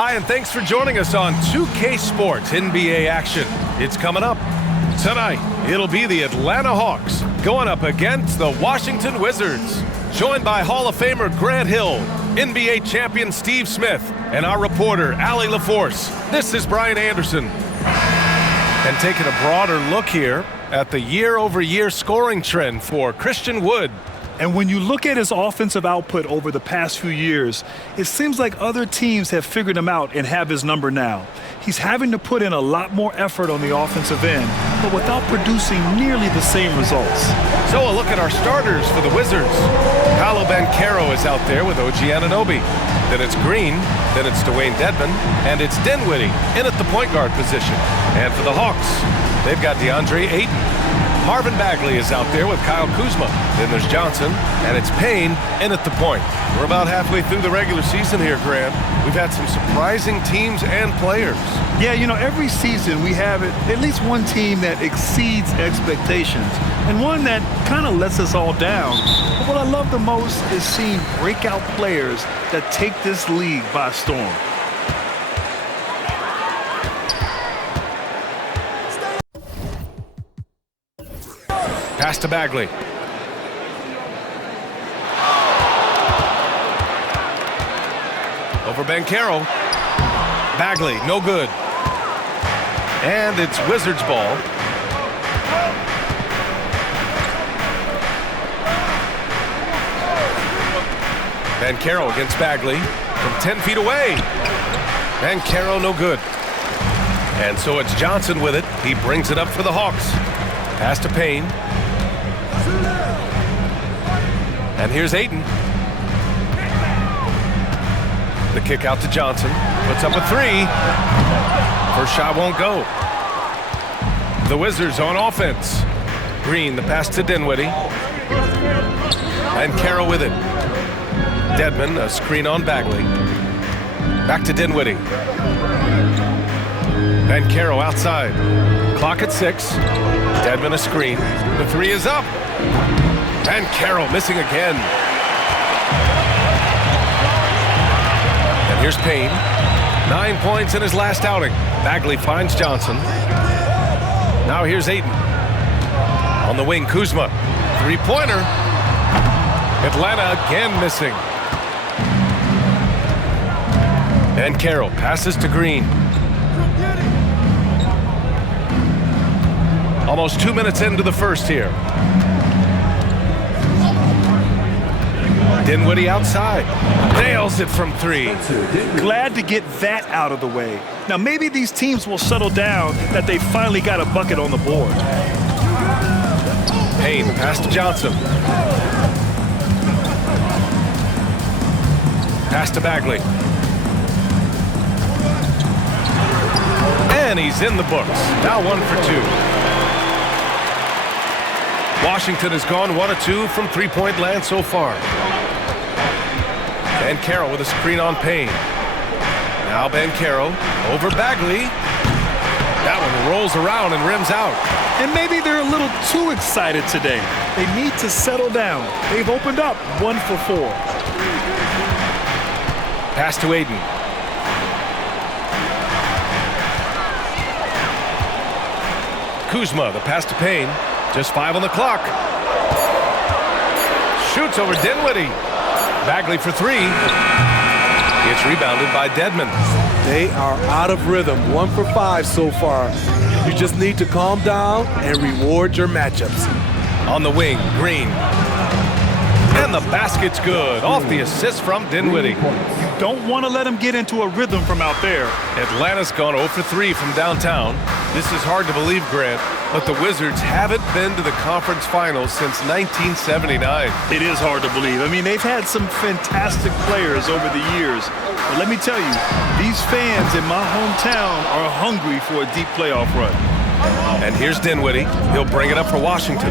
Hi, and thanks for joining us on 2K Sports NBA action. It's coming up. Tonight, it'll be the Atlanta Hawks going up against the Washington Wizards. Joined by Hall of Famer Grant Hill, NBA champion Steve Smith, and our reporter, Allie LaForce. This is Brian Anderson. And taking a broader look here at the year-over-year scoring trend for Christian Wood. And when you look at his offensive output over the past few years, it seems like other teams have figured him out and have his number now. He's having to put in a lot more effort on the offensive end, but without producing nearly the same results. So a look at our starters for the Wizards. Paolo Banchero is out there with OG Anunoby. Then it's Green, then it's Dwayne Dedmon, and it's Dinwiddie in at the point guard position. And for the Hawks, they've got DeAndre Ayton. Marvin Bagley is out there with Kyle Kuzma. Then there's Johnson, and it's Payne in at the point. We're about halfway through the regular season here, Grant. We've had some surprising teams and players. Yeah, you know, every season we have at least one team that exceeds expectations and one that kind of lets us all down. But what I love the most is seeing breakout players that take this league by storm. Pass to Bagley. Over Banchero. Bagley, no good. And it's Wizards ball. Banchero against Bagley from 10 feet away. Banchero, no good. And so it's Johnson with it. He brings it up for the Hawks. Pass to Payne. And here's Ayton. The kick out to Johnson. Puts up a three. First shot won't go. The Wizards on offense. Green, the pass to Dinwiddie. And Carroll with it. Dedmon, a screen on Bagley. Back to Dinwiddie. And Carroll outside. Clock at 6. Dedmon a screen. The three is up. And Carroll missing again. And here's Payne. 9 points in his last outing. Bagley finds Johnson. Now here's Ayton. On the wing, Kuzma. Three-pointer. Atlanta again missing. And Carroll passes to Green. Almost 2 minutes into the first here. Dinwiddie outside. Nails it from 3. Glad to get that out of the way. Now maybe these teams will settle down that they finally got a bucket on the board. Payne, pass to Johnson. Pass to Bagley. And he's in the books. Now 1 for 2. Washington has gone 1 of 2 from three-point land so far. Banchero with a screen on Payne. Now Banchero over Bagley. That one rolls around and rims out. And maybe they're a little too excited today. They need to settle down. They've opened up 1 for 4. Pass to Ayton. Kuzma, the pass to Payne. Just 5 on the clock. Shoots over Dinwiddie. Bagley for 3. It's rebounded by Dedmon. They are out of rhythm. 1 for 5 so far. You just need to calm down and reward your matchups. On the wing, Green. And the basket's good. Off the assist from Dinwiddie. You don't want to let him get into a rhythm from out there. Atlanta's gone 0 for 3 from downtown. This is hard to believe, Grant, but the Wizards haven't been to the conference finals since 1979. It is hard to believe. I mean, they've had some fantastic players over the years. But let me tell you, these fans in my hometown are hungry for a deep playoff run. And here's Dinwiddie. He'll bring it up for Washington.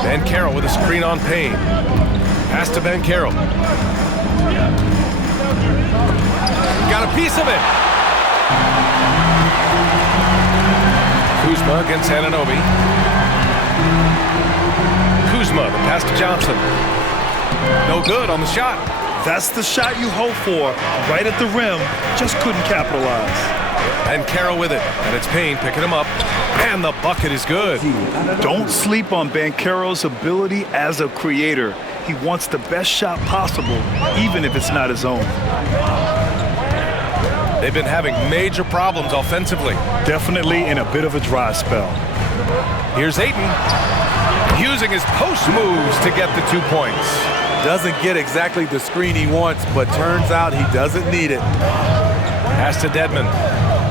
Banchero with a screen on Payne. Pass to Banchero. Got a piece of it. Kuzma against Anunoby. Kuzma, the pass to Johnson. No good on the shot. That's the shot you hope for, right at the rim, just couldn't capitalize. And Banchero with it, and it's Payne picking him up, and the bucket is good. Don't sleep on Banchero's ability as a creator. He wants the best shot possible, even if it's not his own. They've been having major problems offensively. Definitely in a bit of a dry spell. Here's Ayton, using his post moves to get the 2 points. Doesn't get exactly the screen he wants, but turns out he doesn't need it. Pass to Dedmon.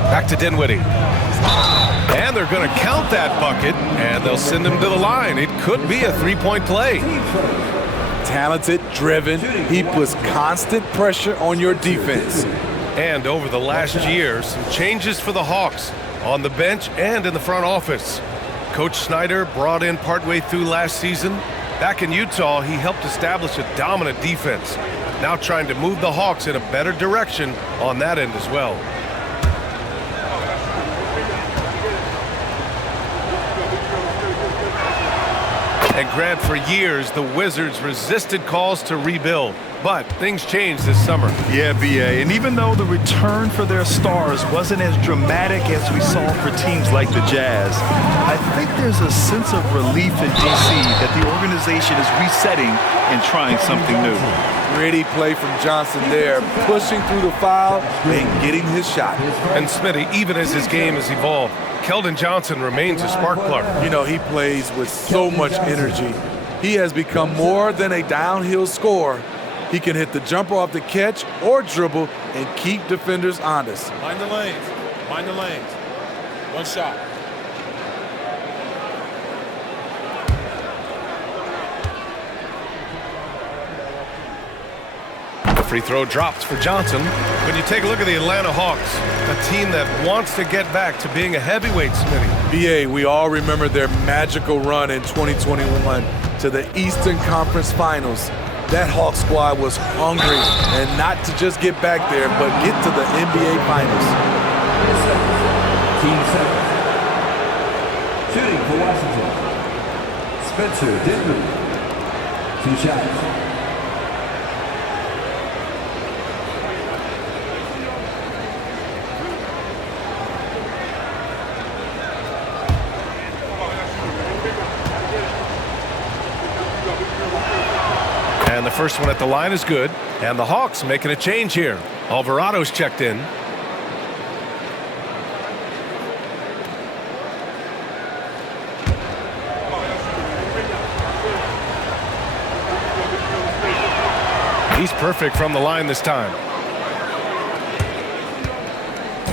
Back to Dinwiddie. And they're going to count that bucket, and they'll send him to the line. It could be a three-point play. Talented, driven. He puts constant pressure on your defense. And over the last year, some changes for the Hawks on the bench and in the front office. Coach Snyder brought in partway through last season. Back in Utah, he helped establish a dominant defense. Now trying to move the Hawks in a better direction on that end as well. And Grant, for years, the Wizards resisted calls to rebuild. But things changed this summer. Yeah, BA. And even though the return for their stars wasn't as dramatic as we saw for teams like the Jazz, I think there's a sense of relief in D.C. that the organization is resetting and trying something new. Gritty play from Johnson there, pushing through the foul and getting his shot. And Smitty, even as his game has evolved, Keldon Johnson remains a spark plug. You know, he plays with so much energy. He has become more than a downhill scorer. He can hit the jumper off the catch or dribble and keep defenders honest. Mind the lanes. Mind the lanes. One shot. The free throw drops for Johnson. When you take a look at the Atlanta Hawks, a team that wants to get back to being a heavyweight, Smitty. BA, we all remember their magical run in 2021 to the Eastern Conference Finals. That Hawk squad was hungry, and not to just get back there, but get to the NBA Finals. Team 7. Shooting for Washington. Spencer Dinwiddie. 2 shots. And the first one at the line is good. And the Hawks making a change here. Alvarado's checked in. He's perfect from the line this time.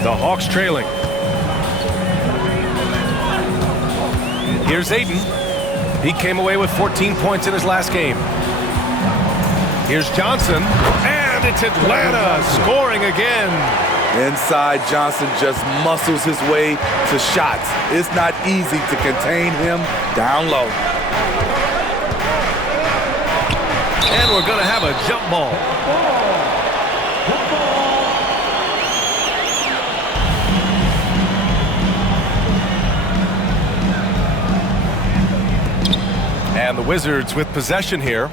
The Hawks trailing. Here's Ayton. He came away with 14 points in his last game. Here's Johnson, and it's Atlanta scoring again. Inside, Johnson just muscles his way to shots. It's not easy to contain him down low. And we're going to have a jump ball. And the Wizards with possession here.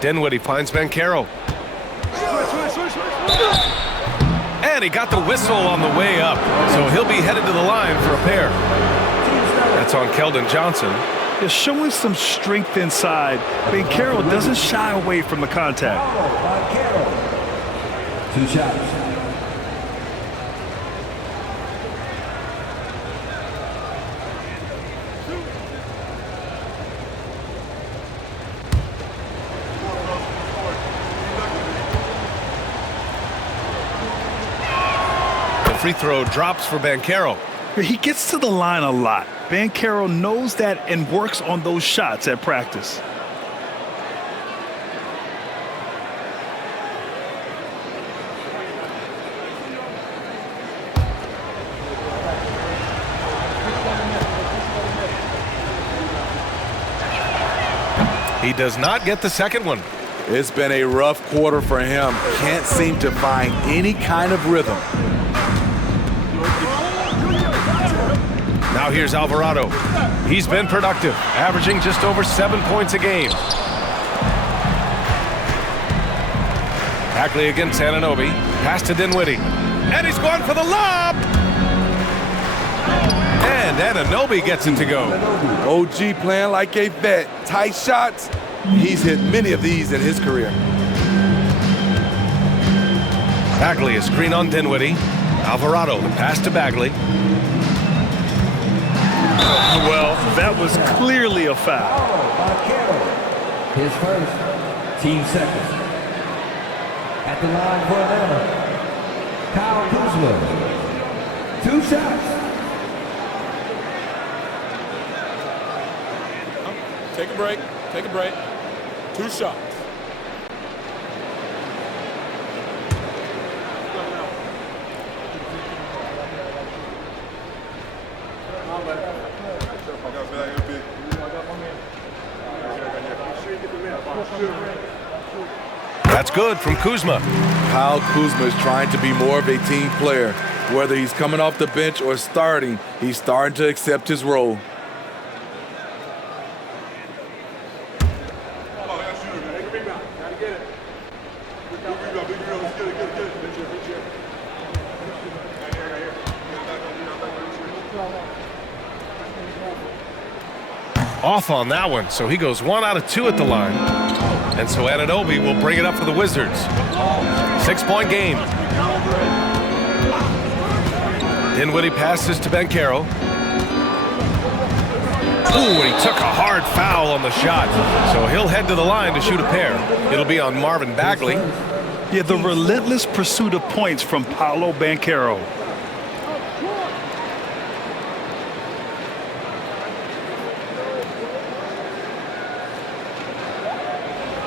Dinwiddie finds Banchero. And he got the whistle on the way up, so he'll be headed to the line for a pair. That's on Keldon Johnson. They're showing some strength inside. Banchero doesn't shy away from the contact. 2 shots. Free throw drops for Banchero. He gets to the line a lot. Banchero knows that and works on those shots at practice. He does not get the second one. It's been a rough quarter for him. Can't seem to find any kind of rhythm. Now here's Alvarado. He's been productive, averaging just over 7 points a game. Bagley against Anunoby. Pass to Dinwiddie. And he's going for the lob! And Anunoby gets it to go. OG playing like a vet. Tight shots. He's hit many of these in his career. Bagley, a screen on Dinwiddie. Alvarado, the pass to Bagley. Well, that was clearly a foul. His first, team second. At the line for Atlanta, Kyle Kuzma. 2 shots. Take a break. Take a break. 2 shots. That's good from Kuzma. Kyle Kuzma is trying to be more of a team player. Whether he's coming off the bench or starting, he's starting to accept his role. Off on that one, so he goes 1 out of 2 at the line. And so Anunoby will bring it up for the Wizards. 6-point game. Dinwiddie passes to Banchero. Ooh, and he took a hard foul on the shot. So he'll head to the line to shoot a pair. It'll be on Marvin Bagley. Yeah, the relentless pursuit of points from Paolo Banchero.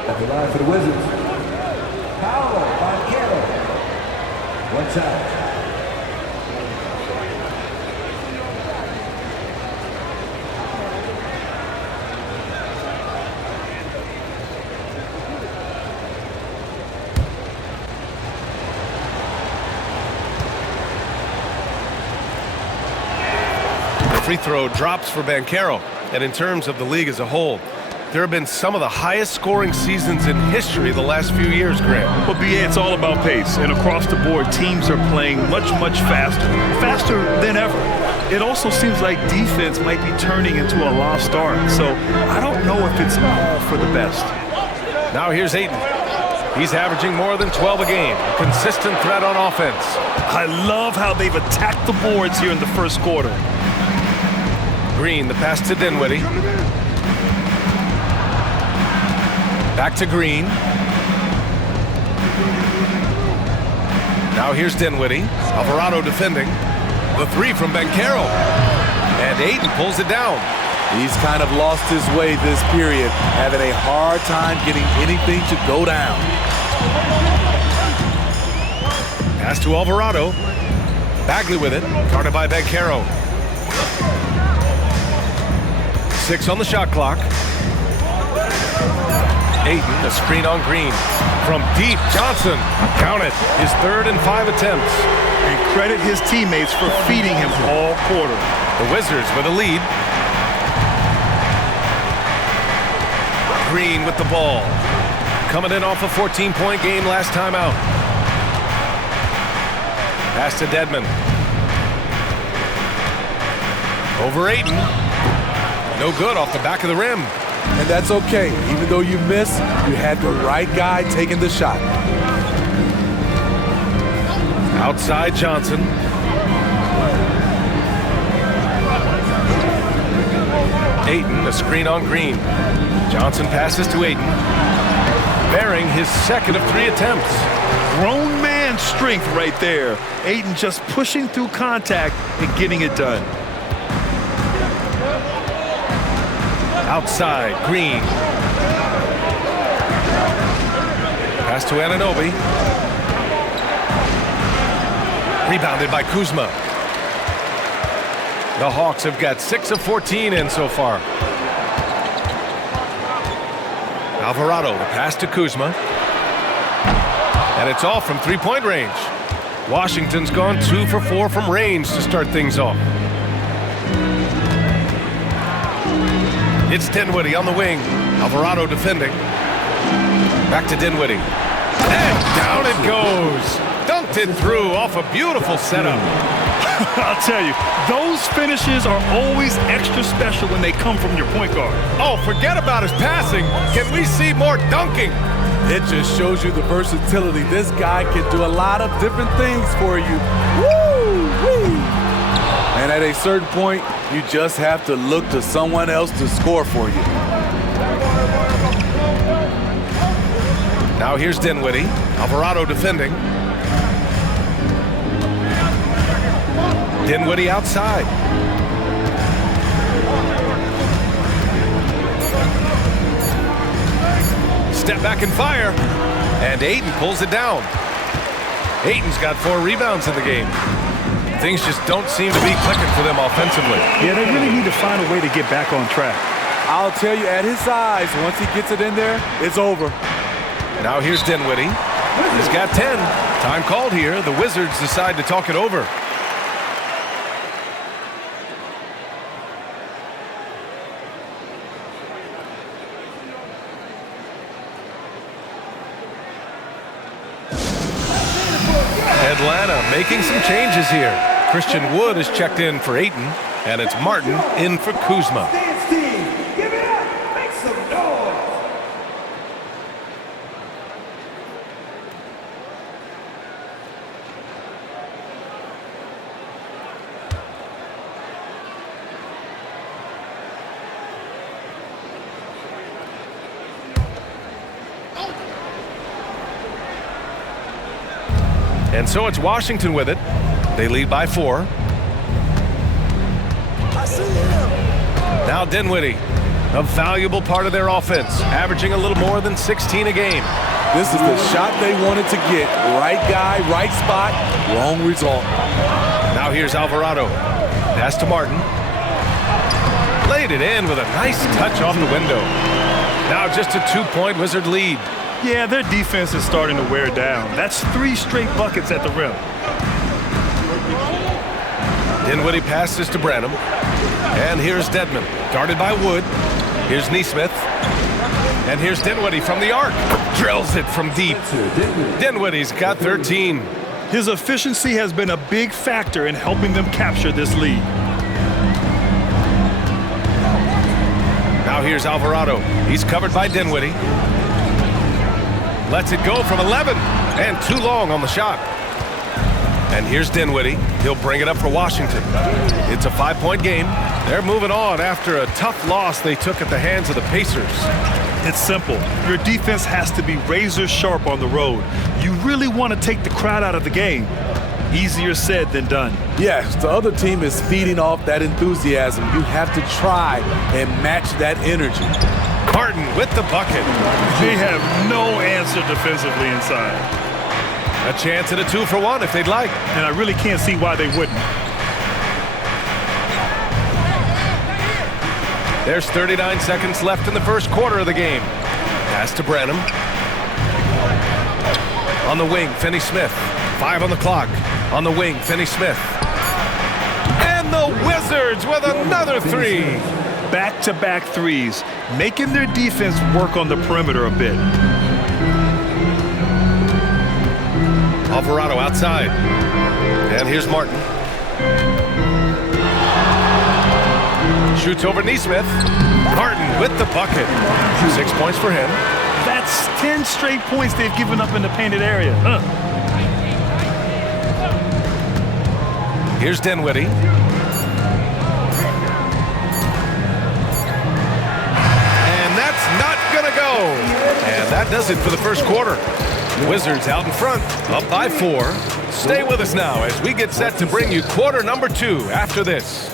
At the line for the Wizards, Paolo Banchero. 1 shot. The free throw drops for Banchero. And in terms of the league as a whole, there have been some of the highest scoring seasons in history the last few years, Grant. Well, BA, it's all about pace. And across the board, teams are playing much faster. Faster than ever. It also seems like defense might be turning into a lost art. So I don't know if it's all for the best. Now here's Ayton. He's averaging more than 12 a game. A consistent threat on offense. I love how they've attacked the boards here in the first quarter. Green, the pass to Dinwiddie. Back to Green. Now here's Dinwiddie. Alvarado defending. The 3 from Banchero. And Ayton pulls it down. He's kind of lost his way this period, having a hard time getting anything to go down. Pass to Alvarado. Bagley with it. Guarded by Banchero. 6 on the shot clock. Ayton, a screen on Green. From deep, Johnson. Count it. His 3rd and 5 attempts. And credit his teammates for feeding him all quarter. The Wizards with a lead. Green with the ball. Coming in off a 14-point game last time out. Pass to Dedmon. Over Ayton. No good off the back of the rim. And that's okay. Even though you miss, you had the right guy taking the shot. Outside Johnson. Ayton, a screen on Green. Johnson passes to Ayton. Bearing his 2nd of 3 attempts. Grown man strength right there. Ayton just pushing through contact and getting it done. Outside, Green. Pass to Anunoby. Rebounded by Kuzma. The Hawks have got 6 of 14 in so far. Alvarado, the pass to Kuzma. And it's off from 3-point range. Washington's gone 2 for 4 from range to start things off. It's Dinwiddie on the wing. Alvarado defending. Back to Dinwiddie. And down it goes. Dunked it through off a beautiful setup. I'll tell you, those finishes are always extra special when they come from your point guard. Oh, forget about his passing. Can we see more dunking? It just shows you the versatility. This guy can do a lot of different things for you. Woo-wee! And at a certain point, you just have to look to someone else to score for you. Now here's Dinwiddie. Alvarado defending. Dinwiddie outside. Step back and fire. And Ayton pulls it down. Ayton's got 4 rebounds in the game. Things just don't seem to be clicking for them offensively. Yeah, they really need to find a way to get back on track. I'll tell you, at his size, once he gets it in there, it's over. Now here's Dinwiddie. He's got 10. Time called here. The Wizards decide to talk it over. Atlanta making some changes here. Christian Wood is checked in for Ayton, and it's Martin in for Kuzma. Dance team, give it up. Make some noise. And so it's Washington with it. They lead by 4. I see him. Now Dinwiddie, a valuable part of their offense, averaging a little more than 16 a game. This is the shot they wanted to get. Right guy, right spot, wrong result. Now here's Alvarado. Pass to Martin. Laid it in with a nice touch off the window. Now just a 2-point Wizard lead. Yeah, their defense is starting to wear down. That's 3 straight buckets at the rim. Dinwiddie passes to Branham. And here's Dedmon, guarded by Wood. Here's Neesmith. And here's Dinwiddie from the arc. Drills it from deep. Dinwiddie's got 13. His efficiency has been a big factor in helping them capture this lead. Now here's Alvarado. He's covered by Dinwiddie. Lets it go from 11, and too long on the shot. And here's Dinwiddie. He'll bring it up for Washington. It's a 5-point game. They're moving on after a tough loss they took at the hands of the Pacers. It's simple. Your defense has to be razor sharp on the road. You really want to take the crowd out of the game. Easier said than done. Yes, the other team is feeding off that enthusiasm. You have to try and match that energy. Martin with the bucket. They have no answer defensively inside. A chance at a 2-for-1 if they'd like. And I really can't see why they wouldn't. There's 39 seconds left in the first quarter of the game. Pass to Branham. On the wing, Finney-Smith. 5 on the clock. On the wing, Finney-Smith. And the Wizards with another 3. Back-to-back threes, making their defense work on the perimeter a bit. Alvarado outside. And here's Martin. Shoots over Neesmith. Martin with the bucket. 6 points for him. That's 10 straight points they've given up in the painted area. Here's Dinwiddie. Not gonna go. And that does it for the first quarter. Wizards out in front, up by 4. Stay with us now as we get set to bring you quarter number 2 after this.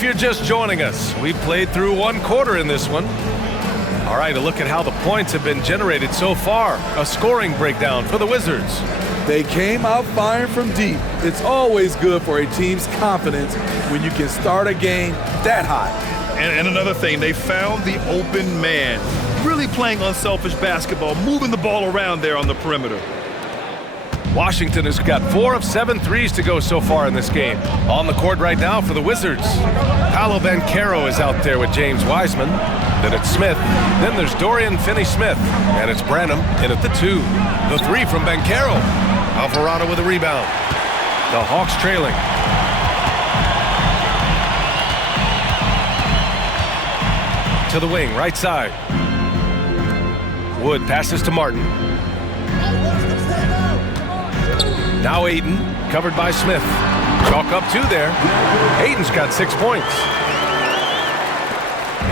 If you're just joining us, we played through one quarter in this one. All right, a look at how the points have been generated so far. A scoring breakdown for the Wizards. They came out firing from deep. It's always good for a team's confidence when you can start a game that hot. And another thing, they found the open man. Really playing unselfish basketball, moving the ball around there on the perimeter. Washington has got 4 of 7 threes to go so far in this game. On the court right now for the Wizards. Paolo Banchero is out there with James Wiseman. Then it's Smith. Then there's Dorian Finney-Smith. And it's Branham in at the 2. The 3 from Banchero. Alvarado with a rebound. The Hawks trailing. To the wing, right side. Wood passes to Martin. Now Aiden, covered by Smith. Chalk up 2 there. Aiden's got 6 points.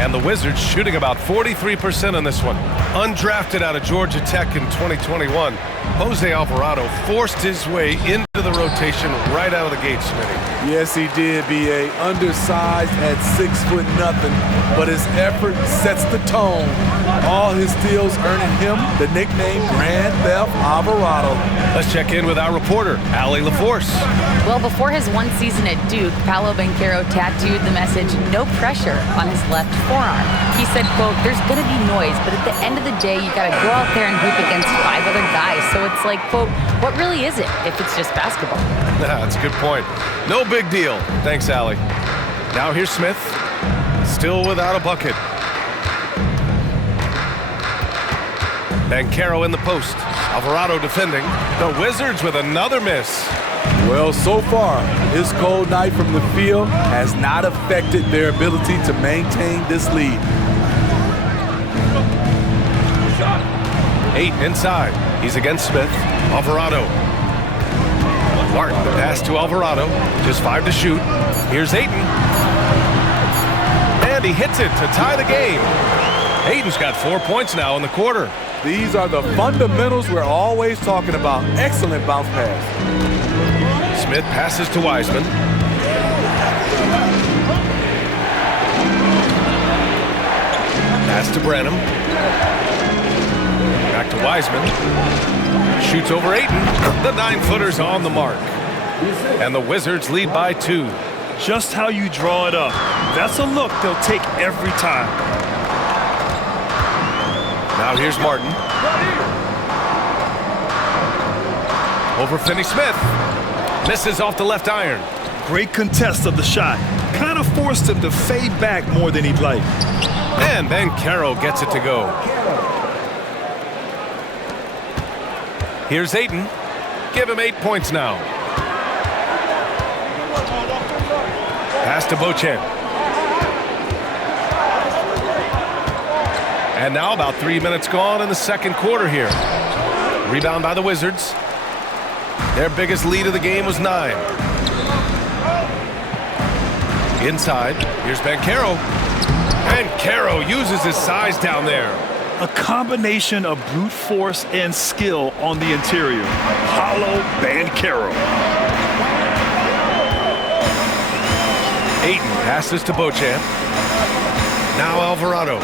And the Wizards shooting about 43% on this one. Undrafted out of Georgia Tech in 2021, Jose Alvarado forced his way into the rotation right out of the gate, Smitty. Yes, he did, B.A. Undersized at 6'0", but his effort sets the tone. All his steals earning him the nickname Grand Theft Alvarado. Let's check in with our reporter, Allie LaForce. Well, before his one season at Duke, Paolo Banchero tattooed the message, "No pressure," on his left forearm. He said, quote, "There's going to be noise, but at the end of the day, you got to go out there and hoop against 5 other guys. So it's like, quote, what really is it if it's just basketball?" That's a good point. No big deal. Thanks, Allie. Now here's Smith, still without a bucket. Banchero in the post. Alvarado defending. The Wizards with another miss. Well, so far, his cold night from the field has not affected their ability to maintain this lead. Aiton inside. He's against Smith. Alvarado. Martin, the pass to Alvarado. Just 5 to shoot. Here's Aiton. And he hits it to tie the game. Aiton's got 4 points now in the quarter. These are the fundamentals we're always talking about. Excellent bounce pass. Smith passes to Wiseman. Pass to Branham. Back to Wiseman. Shoots over Aiton. The 9-footer's on the mark. And the Wizards lead by 2. Just how you draw it up. That's a look they'll take every time. Now here's Martin. Over Finney-Smith. Misses off the left iron. Great contest of the shot. Kind of forced him to fade back more than he'd like. And Banchero gets it to go. Here's Aiton. Give him 8 points now. Pass to Beauchamp. And now about 3 minutes gone in the second quarter here. Rebound by the Wizards. Their biggest lead of the game was 9. Inside, here's Banchero. Banchero uses his size down there. A combination of brute force and skill on the interior. Paolo Banchero. Aiton passes to Beauchamp. Now Alvarado.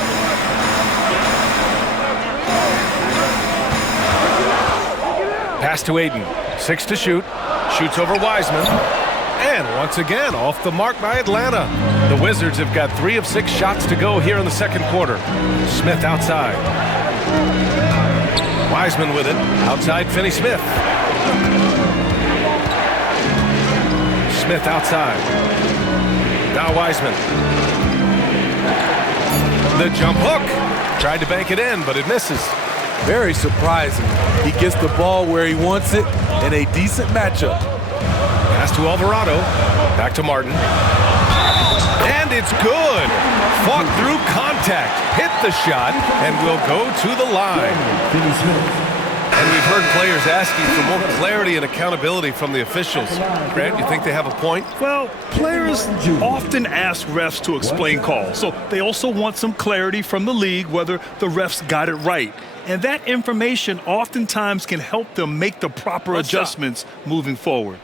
Pass to Aiton. 6 to shoot. Shoots over Wiseman. And once again, off the mark by Atlanta. The Wizards have got 3 of 6 shots to go here in the second quarter. Smith outside. Wiseman with it. Outside Finney-Smith. Smith outside. Now Wiseman. The jump hook. Tried to bank it in, but it misses. Very surprising. He gets the ball where he wants it in a decent matchup. Pass to Alvarado. Back to Martin. And it's good. Fought through contact. Hit the shot and will go to the line. And we've heard players asking for more clarity and accountability from the officials. Grant, you think they have a point? Well, players often ask refs to explain calls, so they also want some clarity from the league whether the refs got it right. And that information oftentimes can help them make the proper adjustments moving forward.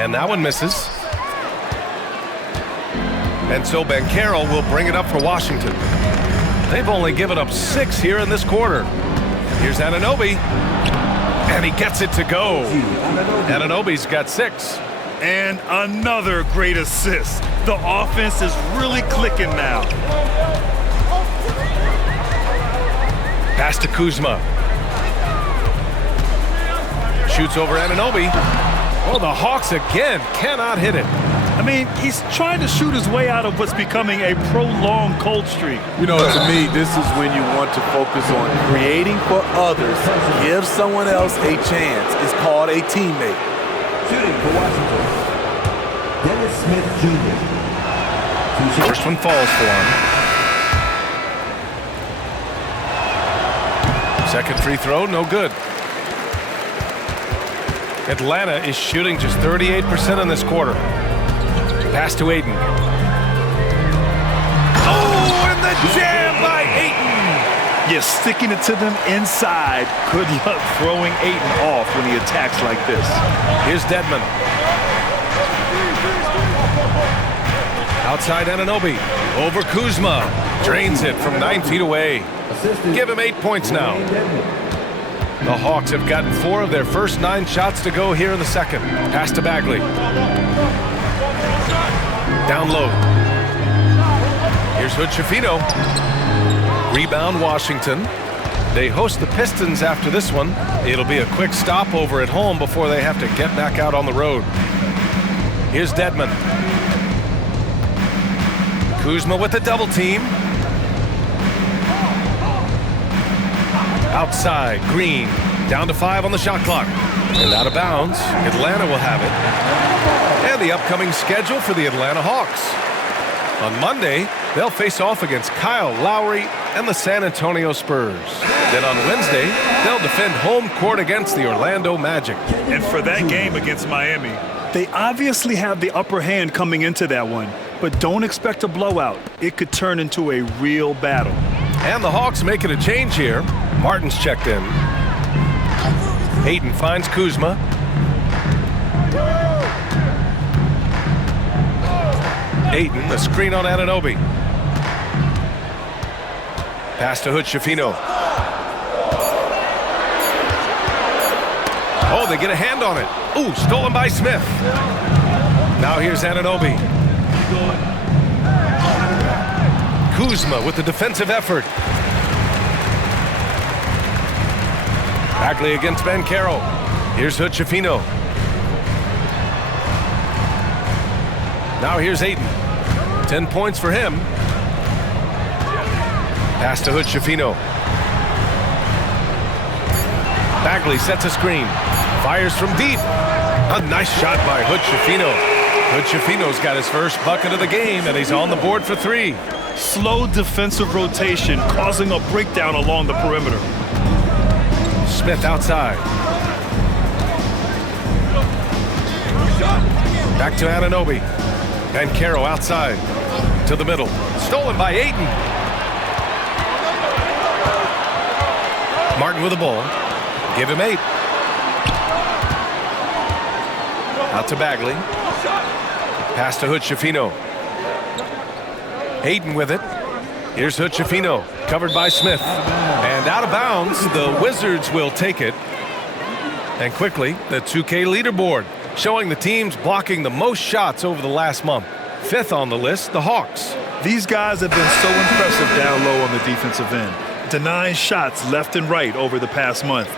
And that one misses. And so Banchero will bring it up for Washington. They've only given up 6 here in this quarter. Here's Anunoby. And he gets it to go. Anunoby's got 6. And another great assist. The offense is really clicking now. Pass to Kuzma. Shoots over Anunoby. Oh, the Hawks again cannot hit it. I mean, he's trying to shoot his way out of what's becoming a prolonged cold streak. You know, to me, this is when you want to focus on creating for others. Give someone else a chance. It's called a teammate. Shooting for Washington, Dennis Smith Jr. First one falls for him. Second free throw, no good. Atlanta is shooting just 38% in this quarter. Pass to Ayton. Oh, and the jam by Ayton! Yeah, sticking it to them inside. Good luck throwing Ayton off when he attacks like this. Here's Dedmon. Outside Anunoby. Over Kuzma. Drains it from 9 feet away. Give him 8 points now. The Hawks have gotten 4 of their first 9 shots to go here in the second. Pass to Bagley. Down low. Here's Hood-Schifino. Rebound Washington. They host the Pistons after this one. It'll be a quick stopover at home before they have to get back out on the road. Here's Dedmon. Kuzma with the double team. Outside, Green, down to 5 on the shot clock. And out of bounds, Atlanta will have it. And the upcoming schedule for the Atlanta Hawks. On Monday, they'll face off against Kyle Lowry and the San Antonio Spurs. Then on Wednesday, they'll defend home court against the Orlando Magic. And for that game against Miami, they obviously have the upper hand coming into that one, but don't expect a blowout. It could turn into a real battle. And the Hawks making a change here. Martin's checked in. Ayton finds Kuzma. Ayton, the screen on Anunoby. Pass to Hood-Schifino. Oh, they get a hand on it. Ooh, stolen by Smith. Now here's Anunoby. Kuzma with the defensive effort. Bagley against Banchero. Here's Hood-Schifino. Now here's Ayton. 10 points for him. Pass to Hood-Schifino. Bagley sets a screen. Fires from deep. A nice shot by Hood-Schifino. Hood-Schifino's got his first bucket of the game, and he's on the board for 3. Slow defensive rotation causing a breakdown along the perimeter. Smith outside. Back to Anunoby. Banchero outside. To the middle. Stolen by Ayton. Martin with the ball. Give him 8. Out to Bagley. Pass to Hood-Schifino. Ayton with it. Here's Hood-Schifino. Covered by Smith. And out of bounds, the Wizards will take it. And quickly, the 2K leaderboard, showing the teams blocking the most shots over the last month. 5th on the list, the Hawks. These guys have been so impressive down low on the defensive end, denying shots left and right over the past month.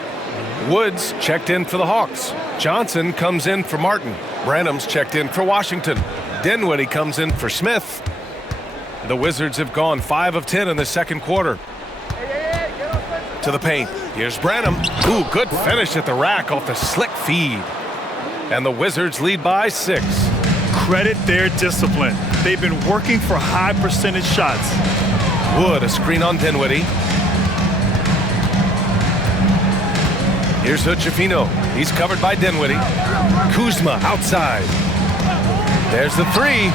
Woods checked in for the Hawks. Johnson comes in for Martin. Branham's checked in for Washington. Dinwiddie comes in for Smith. The Wizards have gone 5 of 10 in the second quarter. To the paint. Here's Branham. Ooh, good finish at the rack off the slick feed. And the Wizards lead by 6. Credit their discipline. They've been working for high percentage shots. Wood, a screen on Dinwiddie. Here's Hood-Schifino. He's covered by Dinwiddie. Kuzma outside. There's the 3.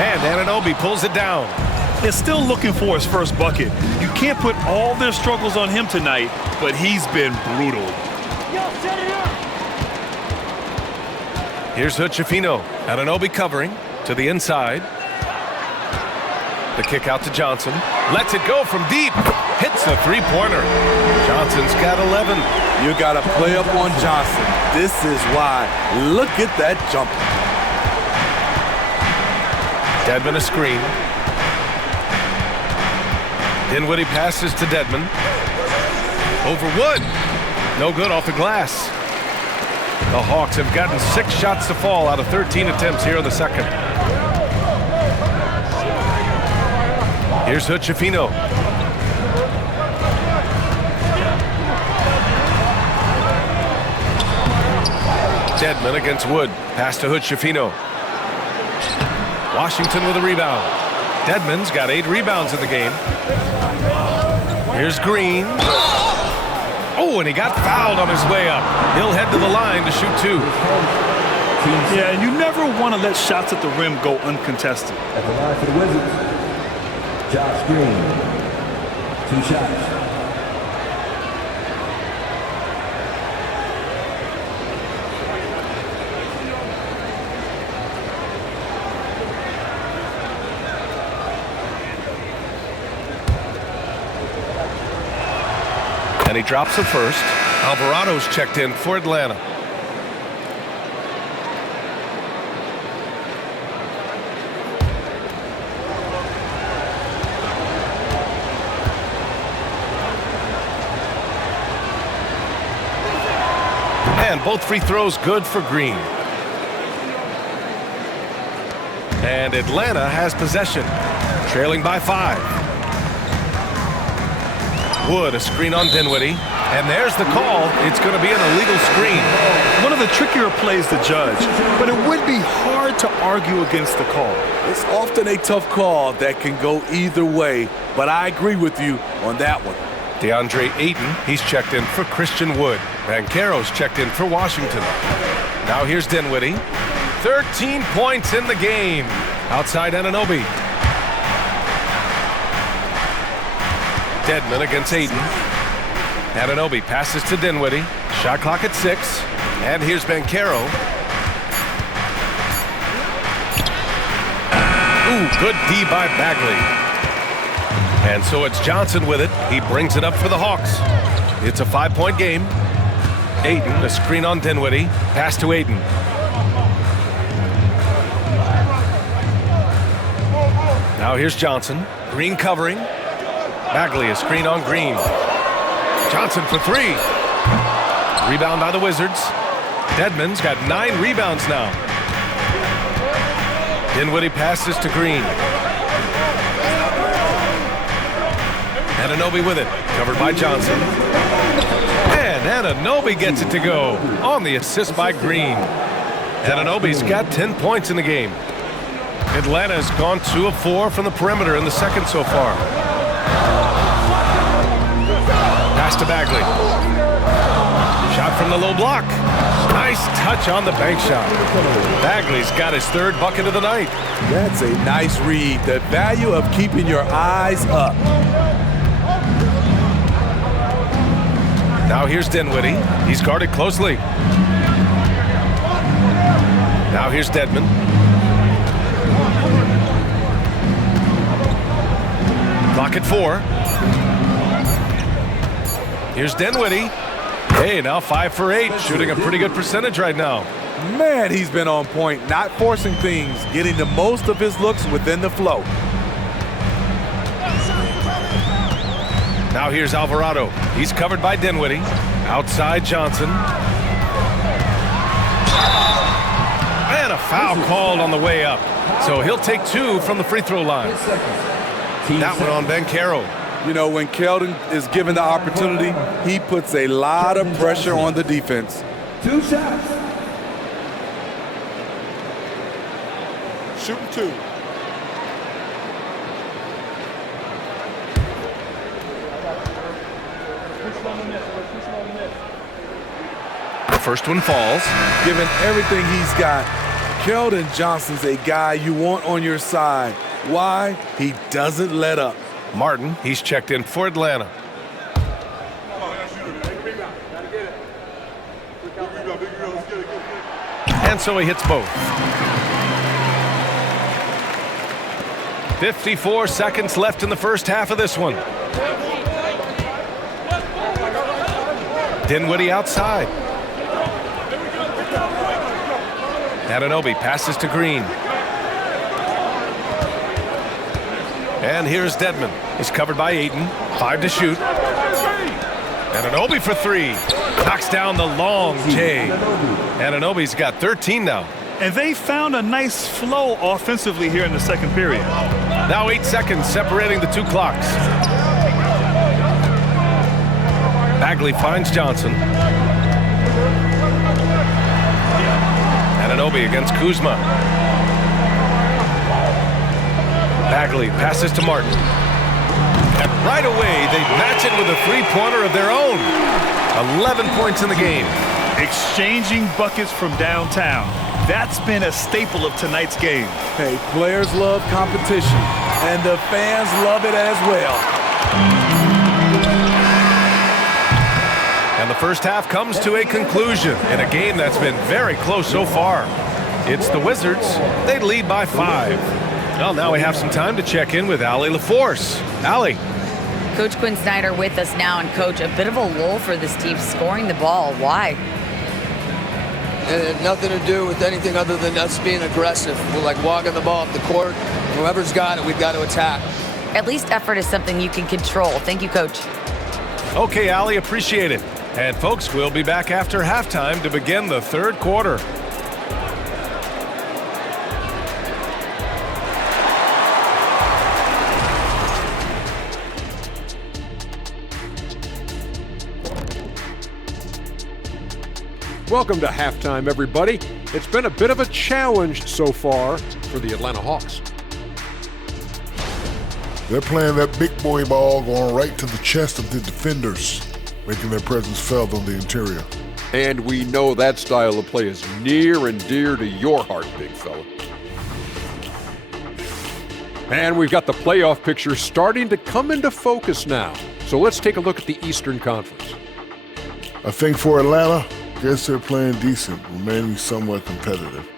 And Anunoby pulls it down. They're still looking for his first bucket. You can't put all their struggles on him tonight, but he's been brutal. Here's Hutchifino. Anunoby covering to the inside. The kick out to Johnson. Lets it go from deep. Hits a three-pointer. Johnson's got 11. You got to play up on Johnson. This is why. Look at that jump. Dedmon a screen. Dinwiddie passes to Dedmon. Over Wood. No good off the glass. The Hawks have gotten 6 shots to fall out of 13 attempts here in the second. Here's Hutchifino. Dedmon against Wood. Pass to Hutchifino. Washington with a rebound. Dedmon's got 8 rebounds in the game. Here's Green. Oh, and he got fouled on his way up. He'll head to the line to shoot 2. Yeah, and you never want to let shots at the rim go uncontested. At the line for the Wizards, Josh Green. 2 shots. And he drops the first. Alvarado's checked in for Atlanta. And both free throws good for Green. And Atlanta has possession, trailing by 5. Wood, a screen on Dinwiddie. And there's the call. It's going to be an illegal screen. One of the trickier plays to judge, but it would be hard to argue against the call. It's often a tough call that can go either way, but I agree with you on that one. DeAndre Ayton, he's checked in for Christian Wood. Banchero's checked in for Washington. Now here's Dinwiddie. 13 points in the game. Outside Anunoby. Dedmon against Ayton. Anunoby passes to Dinwiddie. Shot clock at 6. And here's Banchero. Ooh, good D by Bagley. And so it's Johnson with it. He brings it up for the Hawks. It's a 5-point game. Ayton, a screen on Dinwiddie. Pass to Ayton. Now here's Johnson. Green covering. Bagley, a screen on Green. Johnson for 3. Rebound by the Wizards. Dedmon's got 9 rebounds now. Dinwiddie passes to Green. Anunoby with it. Covered by Johnson. And Anunoby gets it to go on the assist by Green. Anunoby's got 10 points in the game. Atlanta's gone 2 of 4 from the perimeter in the second so far. Pass to Bagley. Shot from the low block. Nice touch on the bank shot. Bagley's got his 3rd bucket of the night. That's a nice read. The value of keeping your eyes up. Now here's Dinwiddie. He's guarded closely. Now here's Dedmon. Clock at 4. Here's Dinwiddie. Hey, now 5 for 8, shooting a pretty good percentage right now. Man, he's been on point, not forcing things, getting the most of his looks within the flow. Now here's Alvarado. He's covered by Dinwiddie. Outside Johnson. And a foul called on the way up. So he'll take 2 from the free throw line. That one on Banchero. You know, when Keldon is given the opportunity, he puts a lot of pressure on the defense. 2 shots. Shooting 2. The first one falls. Given everything he's got, Keldon Johnson's a guy you want on your side. Why? He doesn't let up. Martin, he's checked in for Atlanta. And so he hits both. 54 seconds left in the first half of this one. Dinwiddie outside. Anunoby passes to Green. And here's Dedmon. He's covered by Ayton. 5 to shoot. Anunoby for 3. Knocks down the long J. Anunoby's got 13 now. And they found a nice flow offensively here in the second period. Now 8 seconds separating the two clocks. Bagley finds Johnson. Anunoby against Kuzma. Bagley passes to Martin. And right away, they match it with a three-pointer of their own. 11 points in the game. Exchanging buckets from downtown. That's been a staple of tonight's game. Hey, players love competition, and the fans love it as well. And the first half comes to a conclusion in a game that's been very close so far. It's the Wizards. They lead by 5. Well, now we have some time to check in with Allie LaForce. Allie. Coach Quinn Snyder with us now. And, Coach, a bit of a lull for this team scoring the ball. Why? And it had nothing to do with anything other than us being aggressive. We're like walking the ball up the court. Whoever's got it, we've got to attack. At least effort is something you can control. Thank you, Coach. Okay, Allie, appreciate it. And, folks, we'll be back after halftime to begin the third quarter. Welcome to halftime, everybody. It's been a bit of a challenge so far for the Atlanta Hawks. They're playing that big boy ball going right to the chest of the defenders, making their presence felt on the interior. And we know that style of play is near and dear to your heart, big fella. And we've got the playoff picture starting to come into focus now. So let's take a look at the Eastern Conference. I think for Atlanta, guess they're playing decent, remaining somewhat competitive.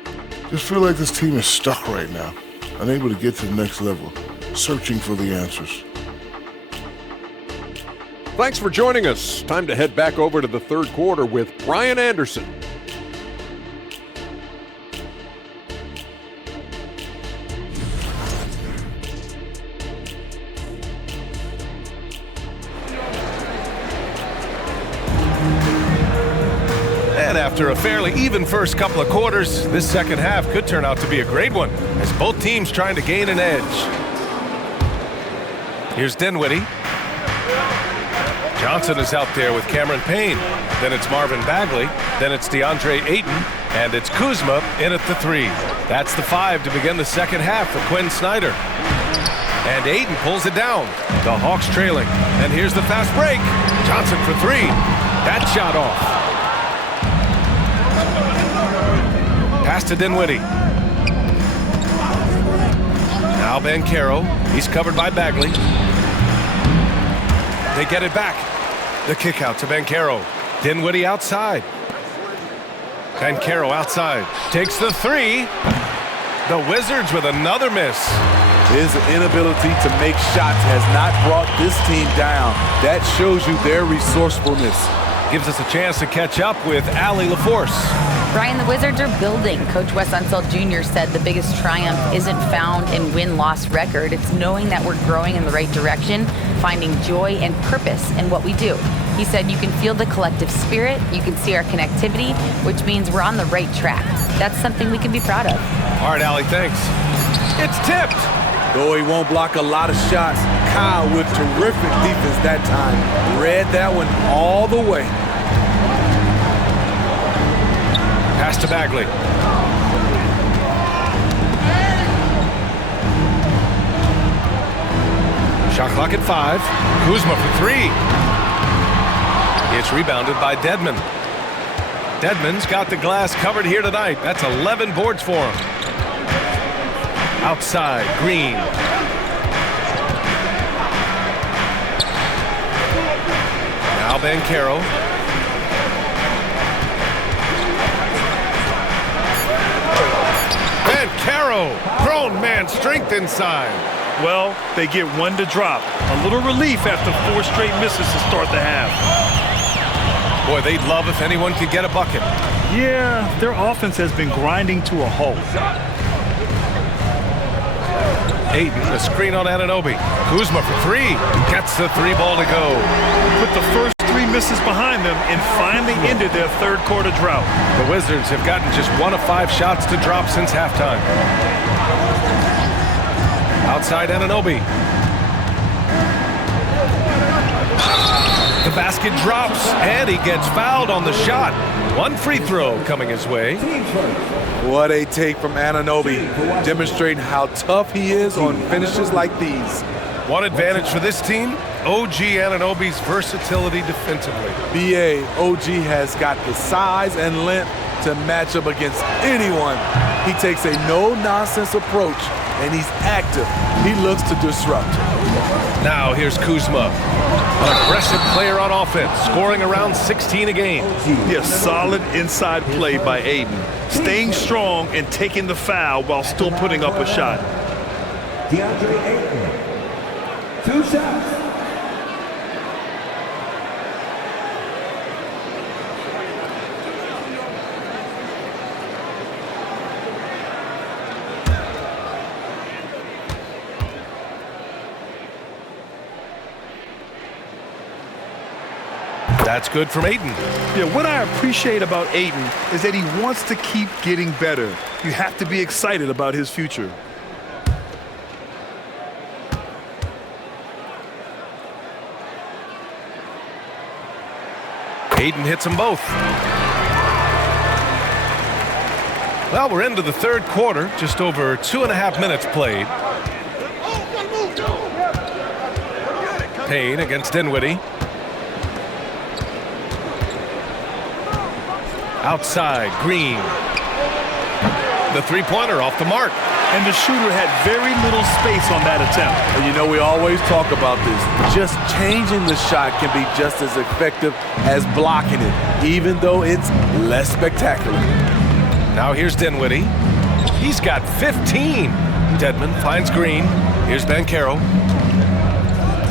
Just feel like this team is stuck right now, unable to get to the next level, searching for the answers. Thanks for joining us. Time to head back over to the third quarter with Brian Anderson. And after a fairly even first couple of quarters, this second half could turn out to be a great one as both teams trying to gain an edge. Here's Dinwiddie. Johnson is out there with Cameron Payne. Then it's Marvin Bagley. Then it's DeAndre Ayton. And it's Kuzma in at the 3. That's the 5 to begin the second half for Quinn Snyder. And Ayton pulls it down. The Hawks trailing. And here's the fast break. Johnson for 3. That shot off. Pass to Dinwiddie. Now Banchero. He's covered by Bagley. They get it back. The kick out to Banchero. Dinwiddie outside. Banchero outside. Takes the 3. The Wizards with another miss. His inability to make shots has not brought this team down. That shows you their resourcefulness. Gives us a chance to catch up with Allie LaForce. Brian, the Wizards are building. Coach Wes Unseld Jr. said the biggest triumph isn't found in win-loss record. It's knowing that we're growing in the right direction, finding joy and purpose in what we do. He said you can feel the collective spirit, you can see our connectivity, which means we're on the right track. That's something we can be proud of. All right, Allie, thanks. It's tipped. Though he won't block a lot of shots, Kyle with terrific defense that time read that one all the way. Pass to Bagley. Shot clock at 5. Kuzma for 3. It's rebounded by Dedmon. Dedmon's got the glass covered here tonight. That's 11 boards for him. Outside, Green. Now Banchero. Caro, grown man strength inside. Well, they get one to drop. A little relief after 4 straight misses to start the half. Boy, they'd love if anyone could get a bucket. Yeah, their offense has been grinding to a halt. Ayton, a screen on Anunoby. Kuzma for 3. Gets the 3 ball to go. Put the first 3 misses behind them and finally ended their third quarter drought. The Wizards have gotten just 1 of 5 shots to drop since halftime. Outside Anunoby. The basket drops, and he gets fouled on the shot. 1 free throw coming his way. What a take from Anunoby, demonstrating how tough he is on finishes like these. One advantage for this team, OG Anunoby's versatility defensively. BA, OG has got the size and length to match up against anyone. He takes a no-nonsense approach, and he's active. He looks to disrupt. Now here's Kuzma, an aggressive player on offense, scoring around 16 a game. Yeah, solid inside play by Ayton, staying strong and taking the foul while still putting up a shot. DeAndre Ayton, 2 shots. That's good from Ayton. Yeah, what I appreciate about Ayton is that he wants to keep getting better. You have to be excited about his future. Ayton hits them both. Well, we're into the third quarter, just over 2.5 minutes played. Payne against Dinwiddie. Outside, Green. The 3-pointer off the mark. And the shooter had very little space on that attempt. And you know, we always talk about this. Just changing the shot can be just as effective as blocking it, even though it's less spectacular. Now here's Dinwiddie. He's got 15. Dedmon finds Green. Here's Banchero.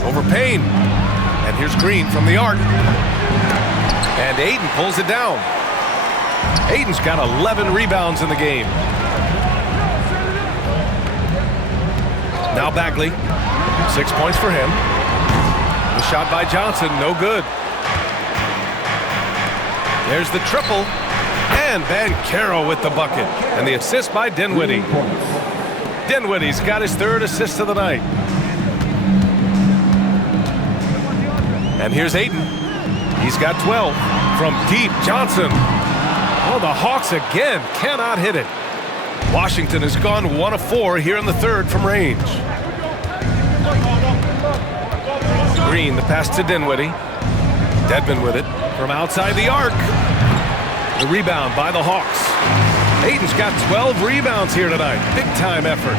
Over Payne. And here's Green from the arc. And Ayton pulls it down. Ayton's got 11 rebounds in the game. Now Bagley, 6 points for him. The shot by Johnson, no good. There's the triple, and Banchero with the bucket. And the assist by Dinwiddie. Dinwiddie's got his 3rd assist of the night. And here's Ayton. He's got 12 from deep. Johnson. Oh, the Hawks again cannot hit it. Washington has gone 1 of 4 here in the third from range. Green, the pass to Dinwiddie. Dedmon with it from outside the arc. The rebound by the Hawks. Ayton's got 12 rebounds here tonight. Big time effort.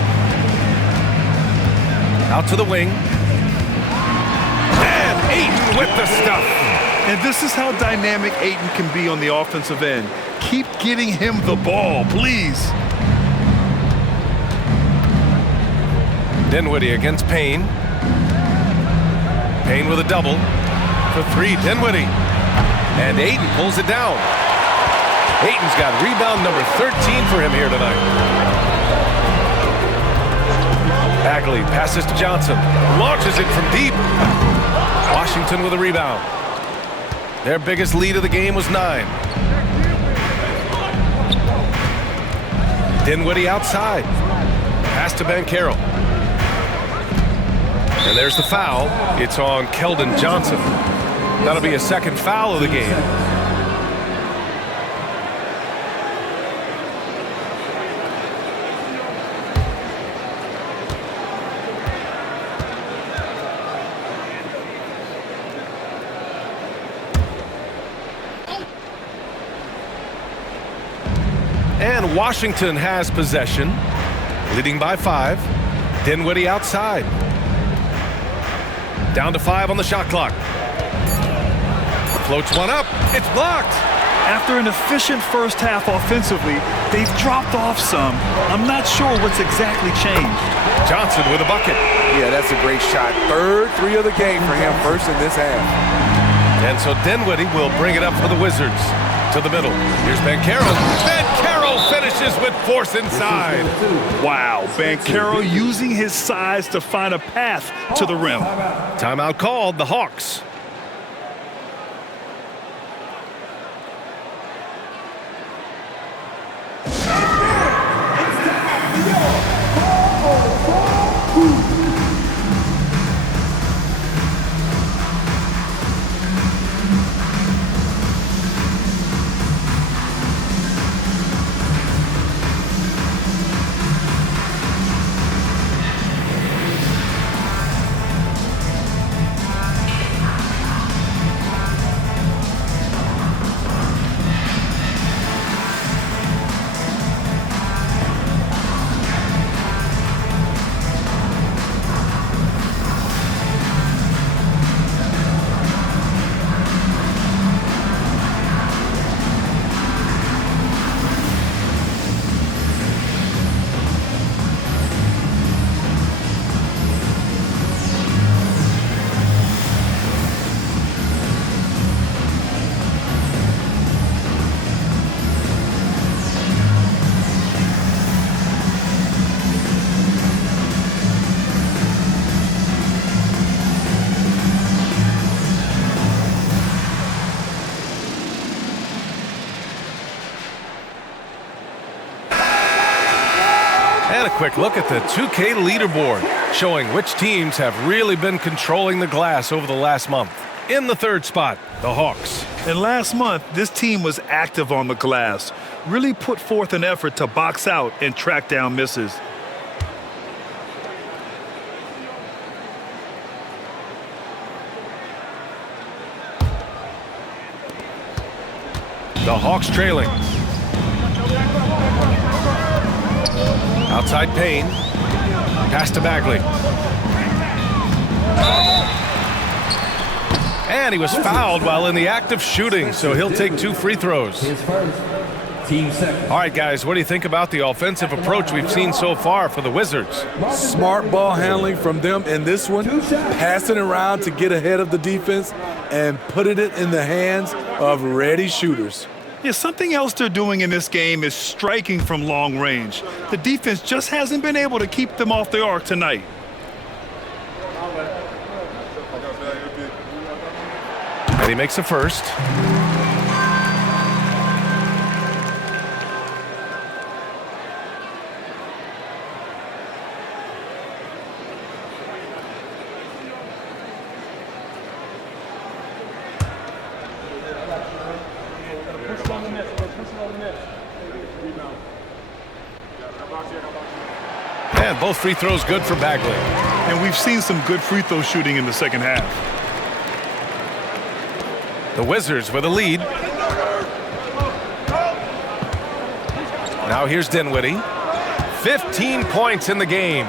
Out to the wing. And Ayton with the stuff. And this is how dynamic Ayton can be on the offensive end. Keep getting him the ball, please. Dinwiddie against Payne. Payne with a double. For 3, Dinwiddie. And Ayton pulls it down. Ayton's got rebound number 13 for him here tonight. Bagley passes to Johnson. Launches it from deep. Washington with a rebound. Their biggest lead of the game was 9. Dinwiddie outside. Pass to Banchero. And there's the foul. It's on Keldon Johnson. That'll be a 2nd foul of the game. And Washington has possession, leading by 5. Dinwiddie outside. Down to 5 on the shot clock. Floats one up. It's blocked. After an efficient first half offensively, they've dropped off some. I'm not sure what's exactly changed. Johnson with a bucket. Yeah, that's a great shot. Third three of the game for him, first in this half. And so Dinwiddie will bring it up for the Wizards. To the middle. Here's Banchero. Banchero finishes with force inside. Wow, Banchero using his size to find a path to the rim. Timeout called, the Hawks. And a quick look at the 2K leaderboard, showing which teams have really been controlling the glass over the last month. In the third spot, the Hawks. And last month, this team was active on the glass, really put forth an effort to box out and track down misses. The Hawks trailing. Outside Payne. Pass to Bagley. And he was fouled while in the act of shooting, so he'll take 2 free throws. All right, guys, what do you think about the offensive approach we've seen so far for the Wizards? Smart ball handling from them in this one, passing around to get ahead of the defense and putting it in the hands of ready shooters. Yeah, something else they're doing in this game is striking from long range. The defense just hasn't been able to keep them off the arc tonight. And he makes a first. And both free throws good for Bagley. And we've seen some good free throw shooting in the second half. The Wizards with a lead. Now here's Dinwiddie. 15 points in the game.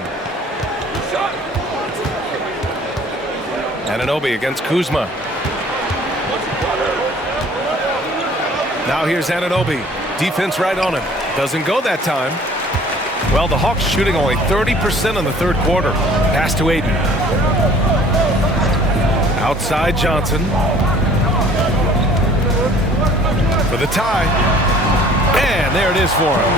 Anunoby against Kuzma. Now here's Anunoby. Defense right on him. Doesn't go that time. Well, the Hawks shooting only 30% in the third quarter. Pass to Ayton. Outside Johnson. For the tie. And there it is for him.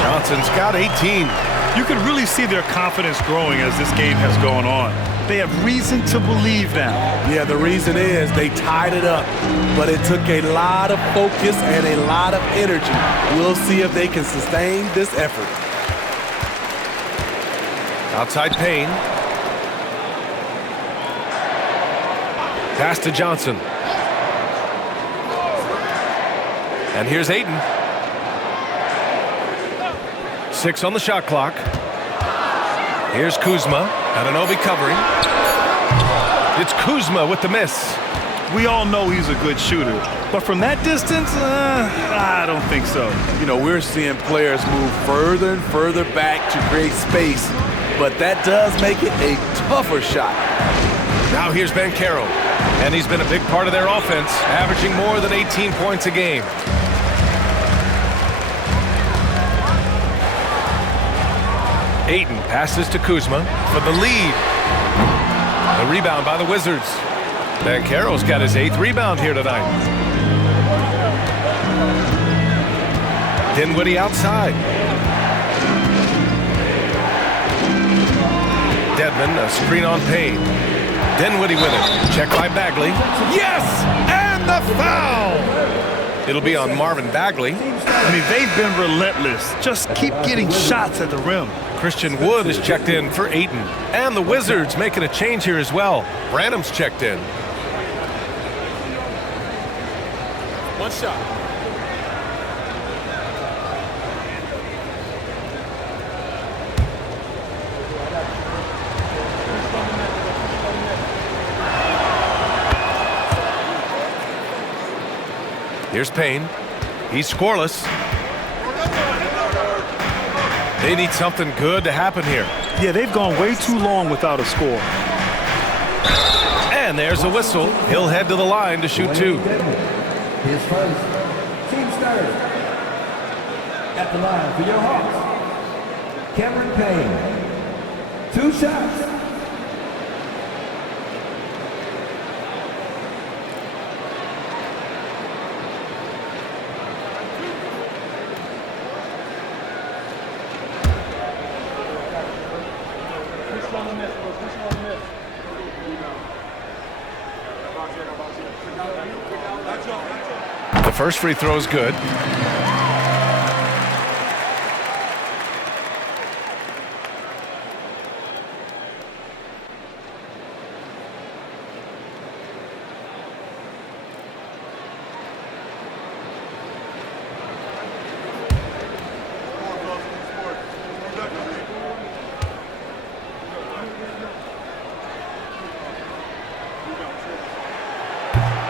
Johnson's got 18. You can really see their confidence growing as this game has gone on. They have reason to believe now. Yeah, the reason is they tied it up, but it took a lot of focus and a lot of energy. We'll see if they can sustain this effort. Outside Payne. Pass to Johnson. And here's Ayton. 6 on the shot clock. Here's Kuzma. Anunoby covering. It's Kuzma with the miss. We all know he's a good shooter, but from that distance, I don't think so. You know, we're seeing players move further and further back to create space, but that does make it a tougher shot. Now here's Banchero. And he's been a big part of their offense, averaging more than 18 points a game. Ayton passes to Kuzma for the lead. The rebound by the Wizards. Banchero's got his 8th rebound here tonight. Dinwiddie outside. Dedmon, a screen on Payne. Dinwiddie with it. Check by Bagley. Yes! And the foul! It'll be on Marvin Bagley. I mean, they've been relentless. Just keep getting shots at the rim. Christian Wood is checked in for Ayton. And the Wizards making a change here as well. Branham's checked in. One shot. Here's Payne. He's scoreless. They need something good to happen here. Yeah, they've gone way too long without a score. And there's a whistle. He'll head to the line to shoot 2. His first. Team starter. At the line for your Hawks, Cameron Payne. 2 shots. The first free throw is good.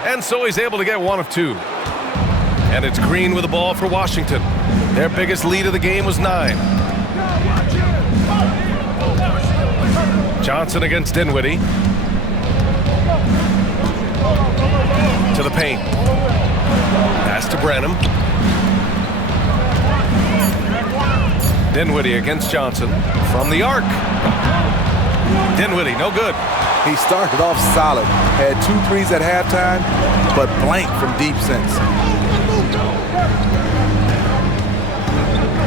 And so he's able to get 1 of 2. And it's Green with the ball for Washington. Their biggest lead of the game was 9. Johnson against Dinwiddie. To the paint. Pass to Branham. Dinwiddie against Johnson. From the arc. Dinwiddie, no good. He started off solid, had 2 threes at halftime, but blank from deep since.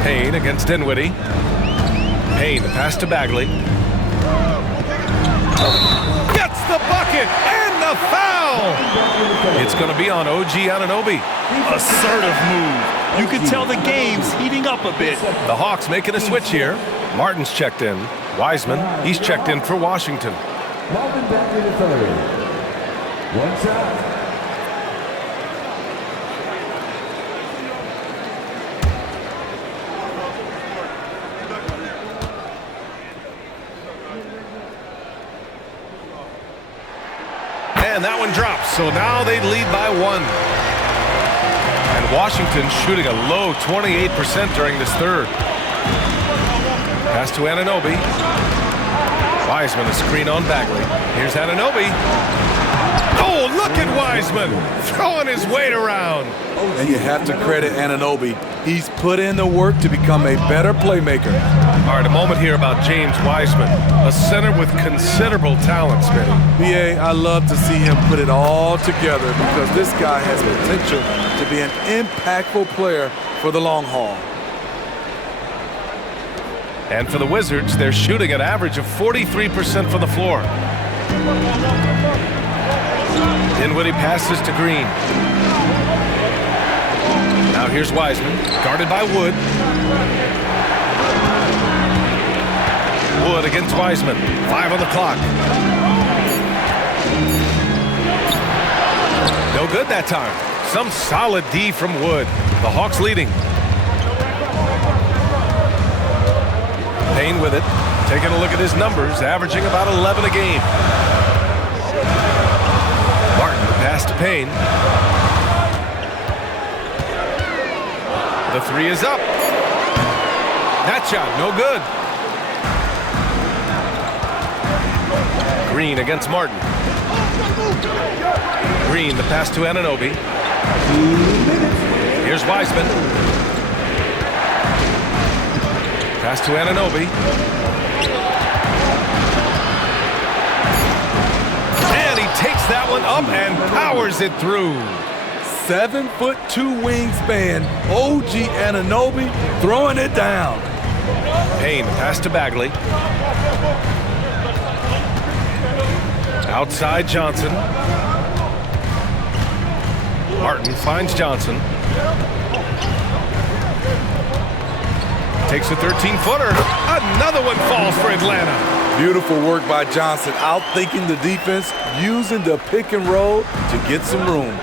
Payne against Dinwiddie. Payne, the pass to Bagley. Gets the bucket and the foul! It's going to be on OG Anunoby. Assertive move. You can tell the game's heating up a bit. The Hawks making a switch here. Martin's checked in. Wiseman, he's checked in for Washington. Marvin Bagley the third. 1 shot. And that one drops, so now they lead by 1. And Washington shooting a low 28% during this third. Pass to Anunoby. Wiseman, a screen on Bagley. Here's Anunoby. Oh, look at Wiseman throwing his weight around. And you have to credit Anunoby. He's put in the work to become a better playmaker. All right, a moment here about James Wiseman, a center with considerable talent, Smitty. BA, I love to see him put it all together because this guy has potential to be an impactful player for the long haul. And for the Wizards, they're shooting an average of 43% from the floor. Dinwiddie passes to Green. Now here's Wiseman, guarded by Wood. Wood against Wiseman. 5 on the clock. No good that time. Some solid D from Wood. The Hawks leading. Payne with it. Taking a look at his numbers, averaging about 11 a game. Martin, the pass to Payne. The 3 is up. That shot, no good. Green against Martin. Green, the pass to Anunoby. Here's Wiseman. Pass to Anunoby. And he takes that one up and powers it through. 7'2" wingspan. OG Anunoby throwing it down. Payne, pass to Bagley. Outside Johnson. Martin finds Johnson. Takes a 13-footer. Another one falls for Atlanta. Beautiful work by Johnson, outthinking the defense, using the pick and roll to get some room.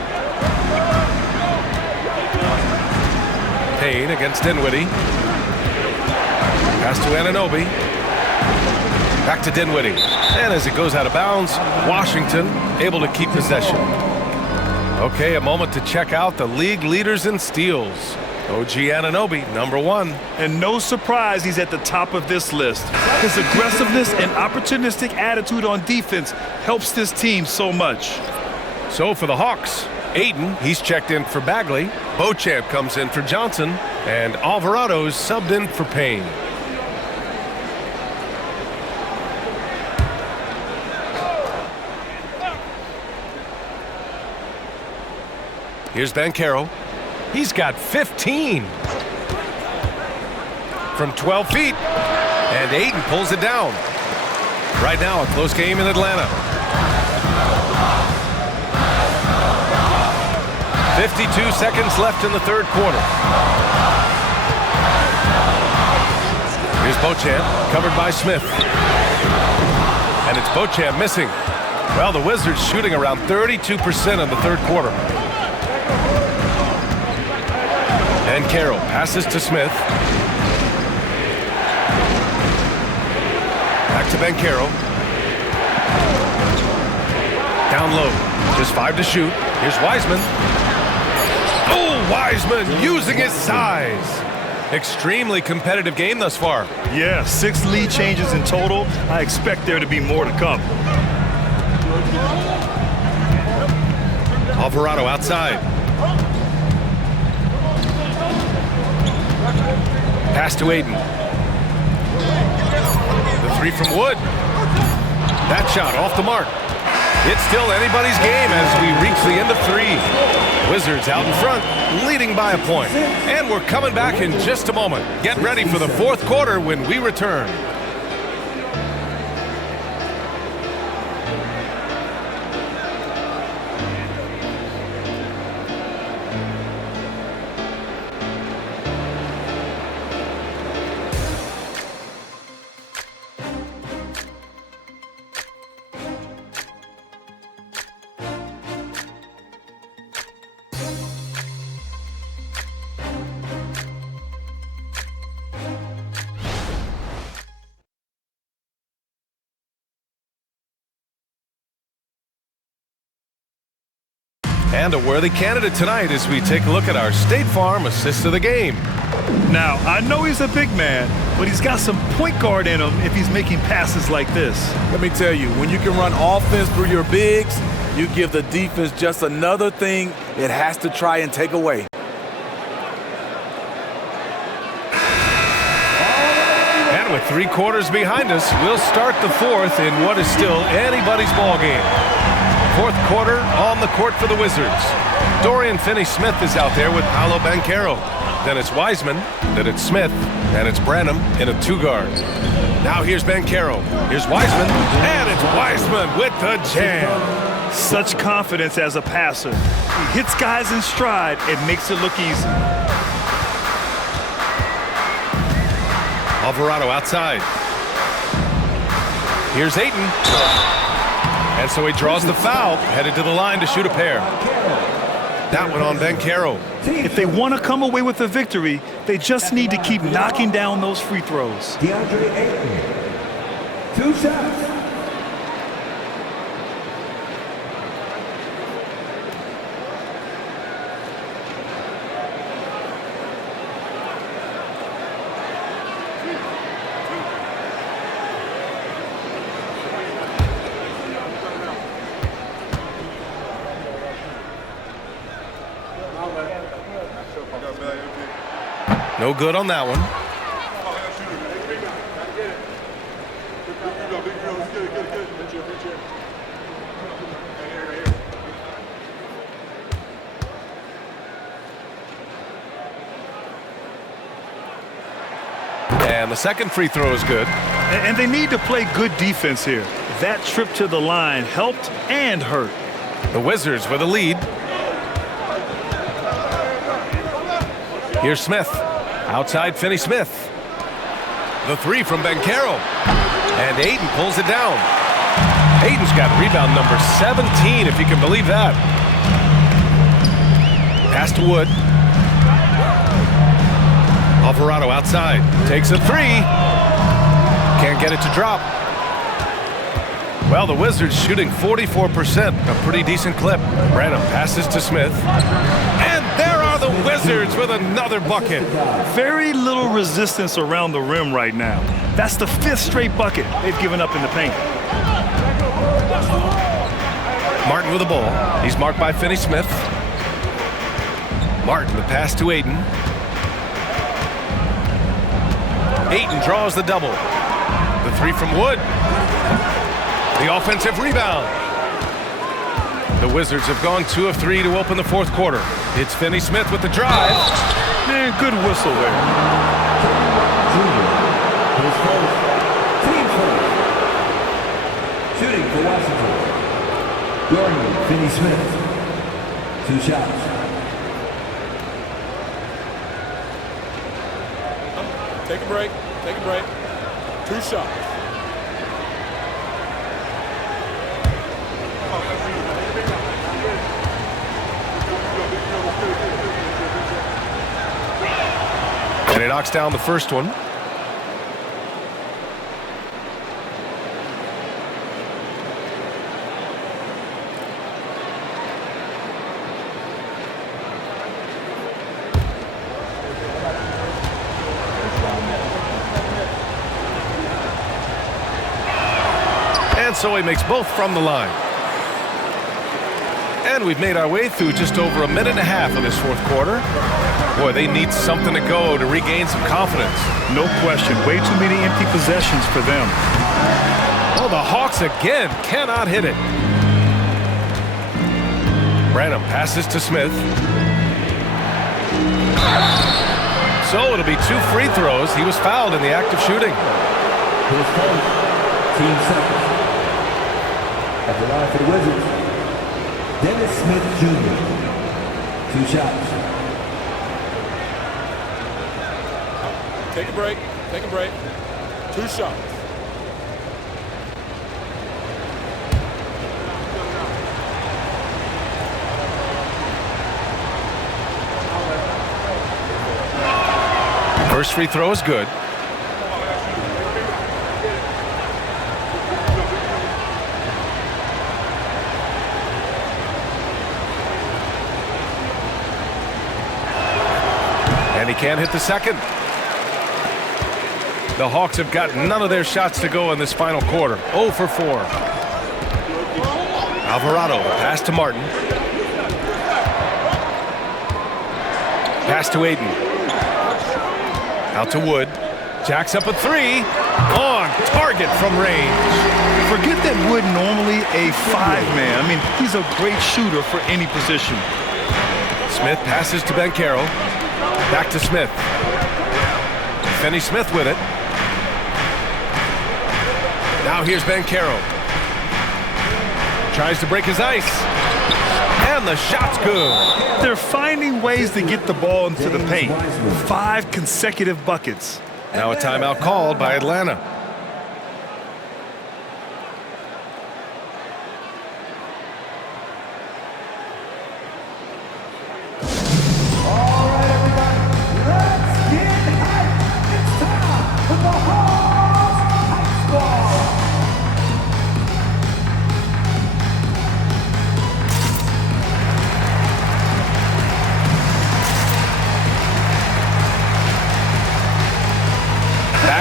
Payne against Dinwiddie. Pass to Anunoby. Back to Dinwiddie. And as it goes out of bounds, Washington able to keep possession. Okay, a moment to check out the league leaders in steals. OG Anunoby, #1. And no surprise he's at the top of this list. His aggressiveness and opportunistic attitude on defense helps this team so much. So for the Hawks, Ayton, he's checked in for Bagley. Beauchamp comes in for Johnson. And Alvarado's subbed in for Payne. Here's Banchero. He's got 15 from 12 feet, and Ayton pulls it down. Right now, a close game in Atlanta. 52 seconds left in the third quarter. Here's Beauchamp, covered by Smith. And it's Beauchamp missing. Well, the Wizards shooting around 32% in the third quarter. Banchero passes to Smith. Back to Banchero. Down low. Just 5 to shoot. Here's Wiseman. Oh, Wiseman using his size. Extremely competitive game thus far. Yeah, 6 lead changes in total. I expect there to be more to come. Alvarado outside. Pass to Ayton. The 3 from Wood. That shot off the mark. It's still anybody's game as we reach the end of 3. Wizards out in front, leading by a point. And we're coming back in just a moment. Get ready for the fourth quarter when we return. And a worthy candidate tonight as we take a look at our State Farm assist of the game. Now, I know he's a big man, but he's got some point guard in him if he's making passes like this. Let me tell you, when you can run offense through your bigs, you give the defense just another thing it has to try and take away. And with 3 quarters behind us, we'll start the fourth in what is still anybody's ball game. Fourth quarter on the court for the Wizards. Dorian Finney-Smith is out there with Paolo Banchero. Then it's Wiseman, then it's Smith, and it's Branham in a 2-guard. Now here's Banchero, here's Wiseman, and it's Wiseman with the jam. Such confidence as a passer. He hits guys in stride and makes it look easy. Alvarado outside. Here's Ayton. And so he draws the foul, headed to the line to shoot a pair. That one on Banchero. If they want to come away with a victory, they just need to keep knocking down those free throws. DeAndre Ayton, 2 shots. No good on that one. And the second free throw is good. And they need to play good defense here. That trip to the line helped and hurt. The Wizards with a lead. Here's Smith. Outside Finney-Smith. The three from Banchero. And Ayton pulls it down. Ayton's got rebound number 17, if you can believe that. Pass to Wood. Alvarado outside. Takes a three. Can't get it to drop. Well, the Wizards shooting 44%, a pretty decent clip. Branham passes to Smith. And there are the Wizards with another bucket. Very little resistance around the rim right now. That's the 5th straight bucket they've given up in the paint. Martin with the ball. He's marked by Finney-Smith. Martin, the pass to Ayton. Ayton draws the double. The three from Wood. The offensive rebound. The Wizards have gone 2 of 3 to open the fourth quarter. It's Finney-Smith with the drive. And good whistle there. Team first. Shooting for Washington. Dorian Finney-Smith. 2 shots. Take a break. Take a break. 2 shots. And he knocks down the first one. And so he makes both from the line. And we've made our way through just over a minute and a half of this fourth quarter. Boy, they need something to go to regain some confidence. No question. Way too many empty possessions for them. Oh, the Hawks again cannot hit it. Branham passes to Smith. So it'll be 2 free throws. He was fouled in the act of shooting. His first. Team second. At the line for the Wizards, Dennis Smith Jr. 2 shots. Take a break. Take a break. 2 shots. First free throw is good. And he can't hit the second. The Hawks have got none of their shots to go in this final quarter. 0 for 4. Alvarado, pass to Martin. Pass to Ayton. Out to Wood. Jacks up a 3. On target from range. Forget that Wood normally a 5-man. I mean, he's a great shooter for any position. Smith passes to Banchero. Back to Smith. Finney-Smith with it. Now here's Banchero. Tries to break his ice. And the shot's good. They're finding ways to get the ball into the paint. 5 consecutive buckets. Now a timeout called by Atlanta.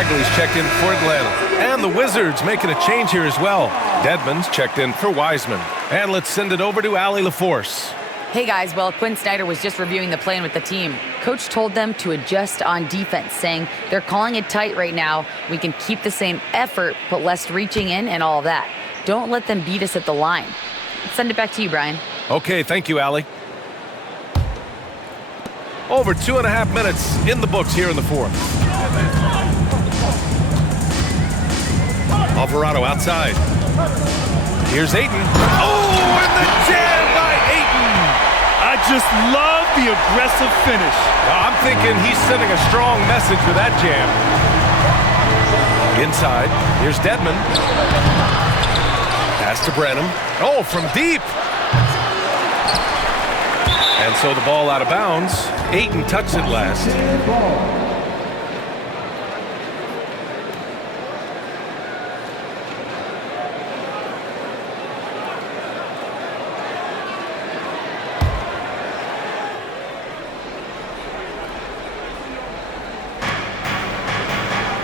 Bagley's checked in for Atlanta. And the Wizards making a change here as well. Dedmon's checked in for Wiseman. And let's send it over to Allie LaForce. Hey guys, well, Quinn Snyder was just reviewing the plan with the team. Coach told them to adjust on defense, saying they're calling it tight right now. We can keep the same effort, but less reaching in and all of that. Don't let them beat us at the line. Send it back to you, Brian. Okay, thank you, Allie. Over 2.5 minutes in the books here in the fourth. Alvarado outside. Here's Ayton. Oh, and the jam by Ayton! I just love the aggressive finish. I'm thinking he's sending a strong message with that jam. Inside, here's Dedmon. Pass to Branham. Oh, from deep! And so the ball out of bounds. Ayton touched it last.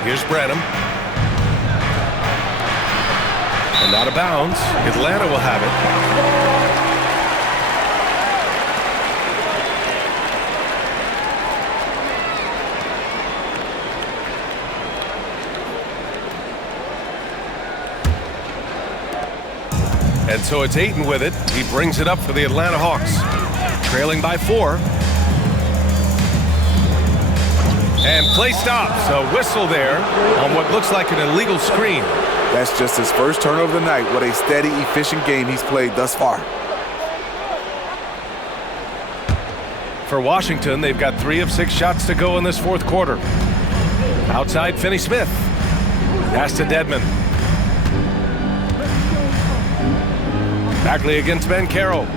Here's Branham. And out of bounds. Atlanta will have it. And so it's Ayton with it. He brings it up for the Atlanta Hawks. Trailing by 4. And play stops. A whistle there on what looks like an illegal screen. That's just his first turnover of the night. What a steady, efficient game he's played thus far. For Washington, they've got 3 of 6 shots to go in this fourth quarter. Outside, Finney-Smith. Pass to Dedmon. Bagley against Banchero.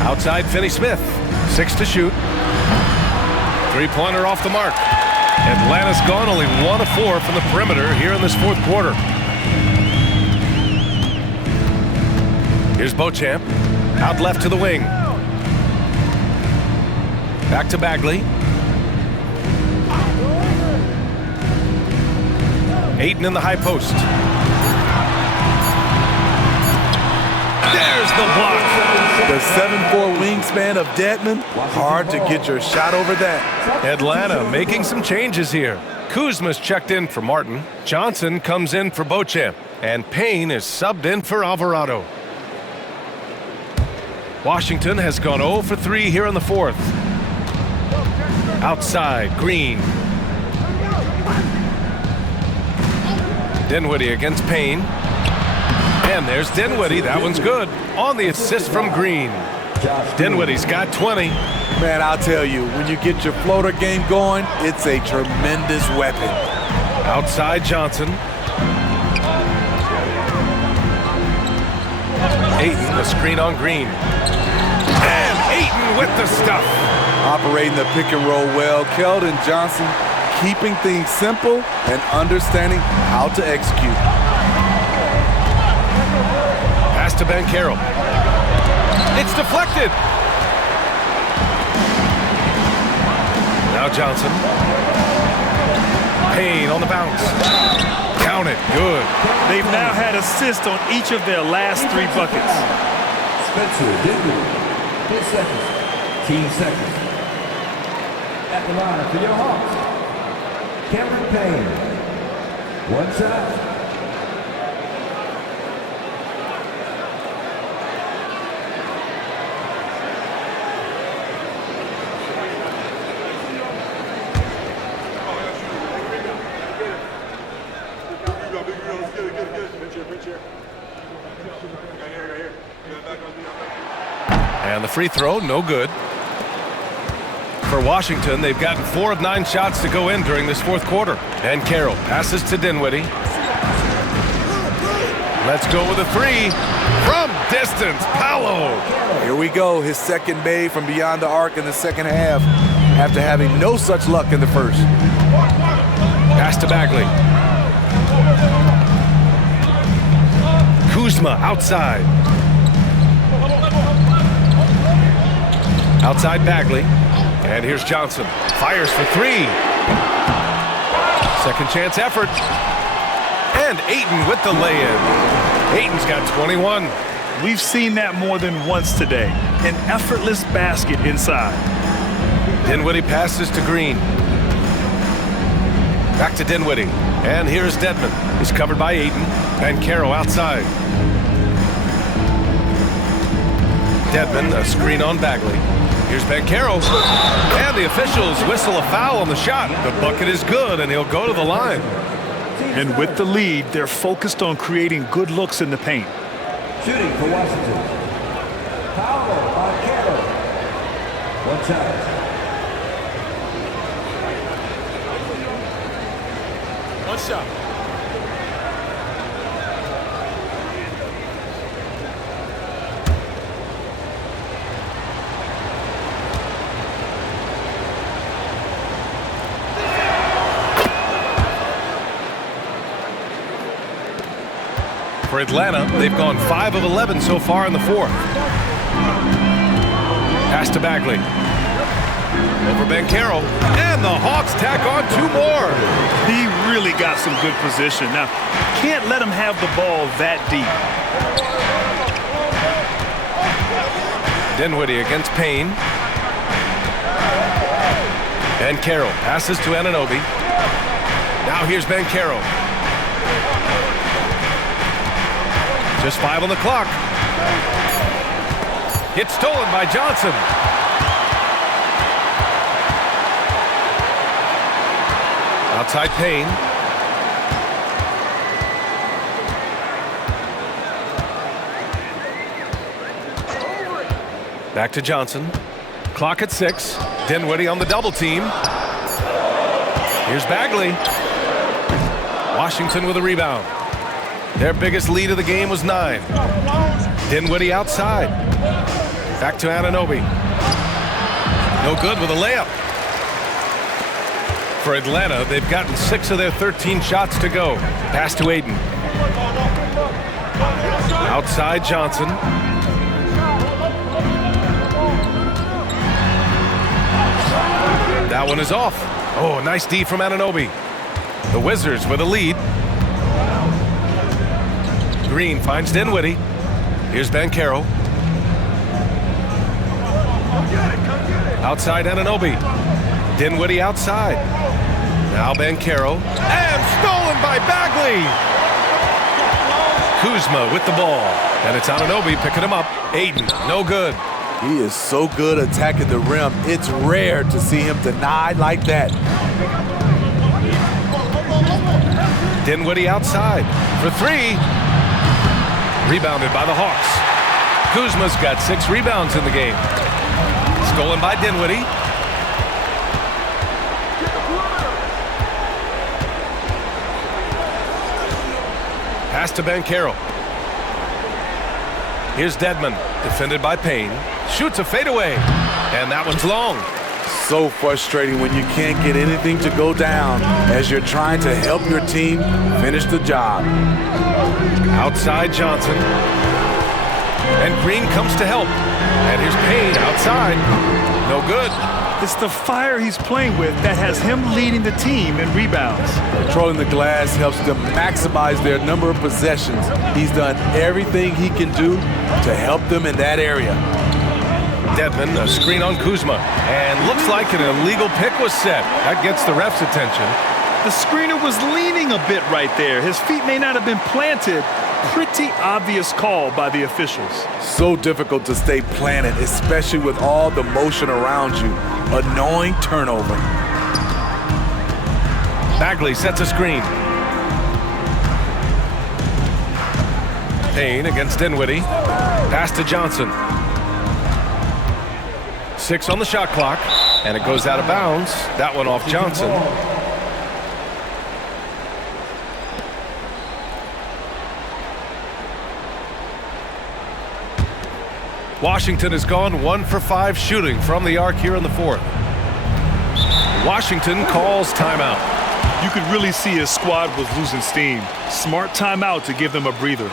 Outside, Finney-Smith. 6 to shoot. 3-pointer off the mark. Atlanta's gone only 1 of 4 from the perimeter here in this fourth quarter. Here's Beauchamp. Out left to the wing. Back to Bagley. Ayton in the high post. There's the block. The 7'4" wingspan of Dedmon. Hard to get your shot over that. Atlanta making some changes here. Kuzma's checked in for Martin. Johnson comes in for Beauchamp. And Payne is subbed in for Alvarado. Washington has gone 0 for 3 here in the fourth. Outside, Green. Dinwiddie against Payne. And there's Dinwiddie. That one's good. On the assist from Green. Dinwiddie's got 20. Man, I'll tell you, when you get your floater game going, it's a tremendous weapon. Outside, Johnson. Ayton, the screen on Green. And Ayton with the stuff. Operating the pick and roll well. Keldon Johnson keeping things simple and understanding how to execute. Pass to Banchero. It's deflected. Now Johnson. Payne on the bounce. Count it. Good. They've now had assists on each of their last 3 buckets. Spencer Dinwiddie, 10 seconds. Team seconds. At the line for your Hawks, Cameron Payne. 1 shot. And the free throw, no good. For Washington, they've gotten 4 of 9 shots to go in during this fourth quarter. And Carroll passes to Dinwiddie. Let's go with a 3 from distance. Paolo. Here we go, his second bay from beyond the arc in the second half after having no such luck in the first. Pass to Bagley. Kuzma outside. Outside Bagley. And here's Johnson. Fires for 3. Second chance effort. And Ayton with the lay-in. Ayton's got 21. We've seen that more than once today. An effortless basket inside. Dinwiddie passes to Green. Back to Dinwiddie. And here's Dedmon. He's covered by Ayton. Banchero outside. Dedmon, a screen on Bagley. Here's Banchero. And the officials whistle a foul on the shot. The bucket is good, and he'll go to the line. And with the lead, they're focused on creating good looks in the paint. Shooting for Washington. Paolo Banchero. One shot. One shot. For Atlanta, they've gone 5 of 11 so far in the fourth. Pass to Bagley. Over Banchero. And the Hawks tack on 2 more. He really got some good position. Now, can't let him have the ball that deep. Dinwiddie against Payne. Banchero passes to Anunoby. Now here's Banchero. Just 5 on the clock. It's stolen by Johnson. Outside Payne. Back to Johnson. Clock at 6. Dinwiddie on the double team. Here's Bagley. Washington with a rebound. Their biggest lead of the game was 9. Dinwiddie outside. Back to Anunoby. No good with a layup. For Atlanta, they've gotten 6 of their 13 shots to go. Pass to Ayton. Outside Johnson. That one is off. Oh, nice D from Anunoby. The Wizards with a lead. Green finds Dinwiddie. Here's Banchero. Outside Anunoby. Dinwiddie outside. Now Banchero. And stolen by Bagley. Kuzma with the ball. And it's Anunoby picking him up. Ayton, no good. He is so good attacking the rim. It's rare to see him denied like that. Dinwiddie outside for 3. Rebounded by the Hawks. Kuzma's got 6 rebounds in the game. Stolen by Dinwiddie. Pass to Banchero. Here's Dedmon, defended by Payne. Shoots a fadeaway, and that one's long. So frustrating when you can't get anything to go down as you're trying to help your team finish the job. Outside Johnson. And Green comes to help. And here's Payne outside. No good. It's the fire he's playing with that has him leading the team in rebounds. Controlling the glass helps them maximize their number of possessions. He's done everything he can do to help them in that area. Dedmon, a screen on Kuzma. And looks like an illegal pick was set. That gets the ref's attention. The screener was leaning a bit right there. His feet may not have been planted. Pretty obvious call by the officials. So difficult to stay planted, especially with all the motion around you. Annoying turnover. Bagley sets a screen. Payne against Dinwiddie. Pass to Johnson. 6 on the shot clock, and it goes out of bounds. That one off Johnson. Washington has gone 1 for 5 shooting from the arc here in the fourth. Washington calls timeout. You could really see his squad was losing steam. Smart timeout to give them a breather.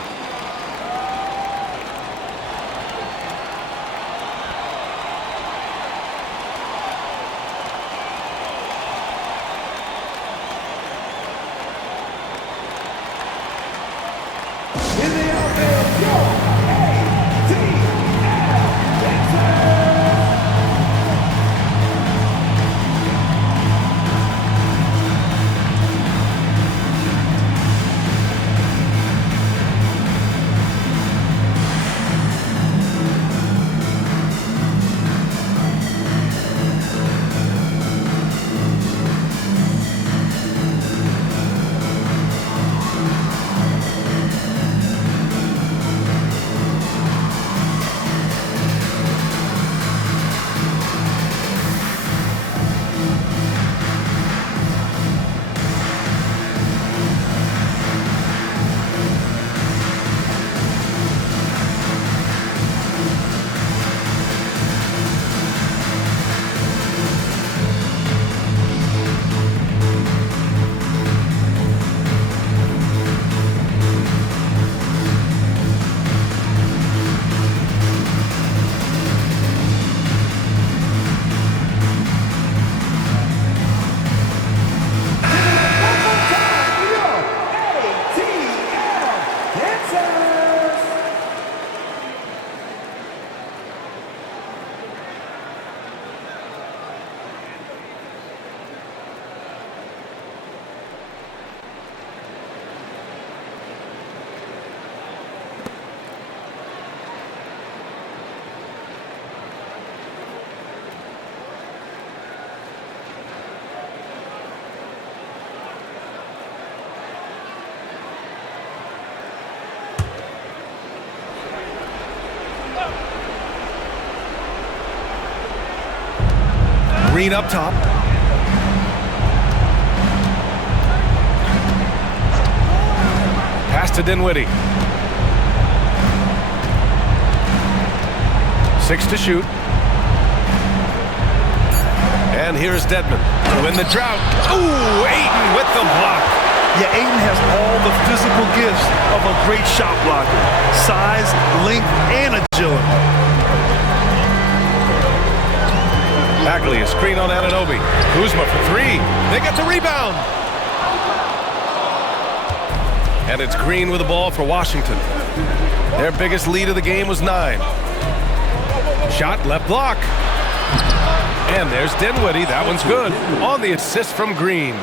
In the Green up top. Pass to Dinwiddie. 6 to shoot. And here's Dedmon to win the drought. Ooh, Ayton with the block. Yeah, Ayton has all the physical gifts of a great shot blocker. Size, length, and agility. Bagley, a screen on Anunoby. Kuzma for 3. They get the rebound. And it's Green with the ball for Washington. Their biggest lead of the game was 9. Shot, left block. And there's Dinwiddie. That one's good. On the assist from Green.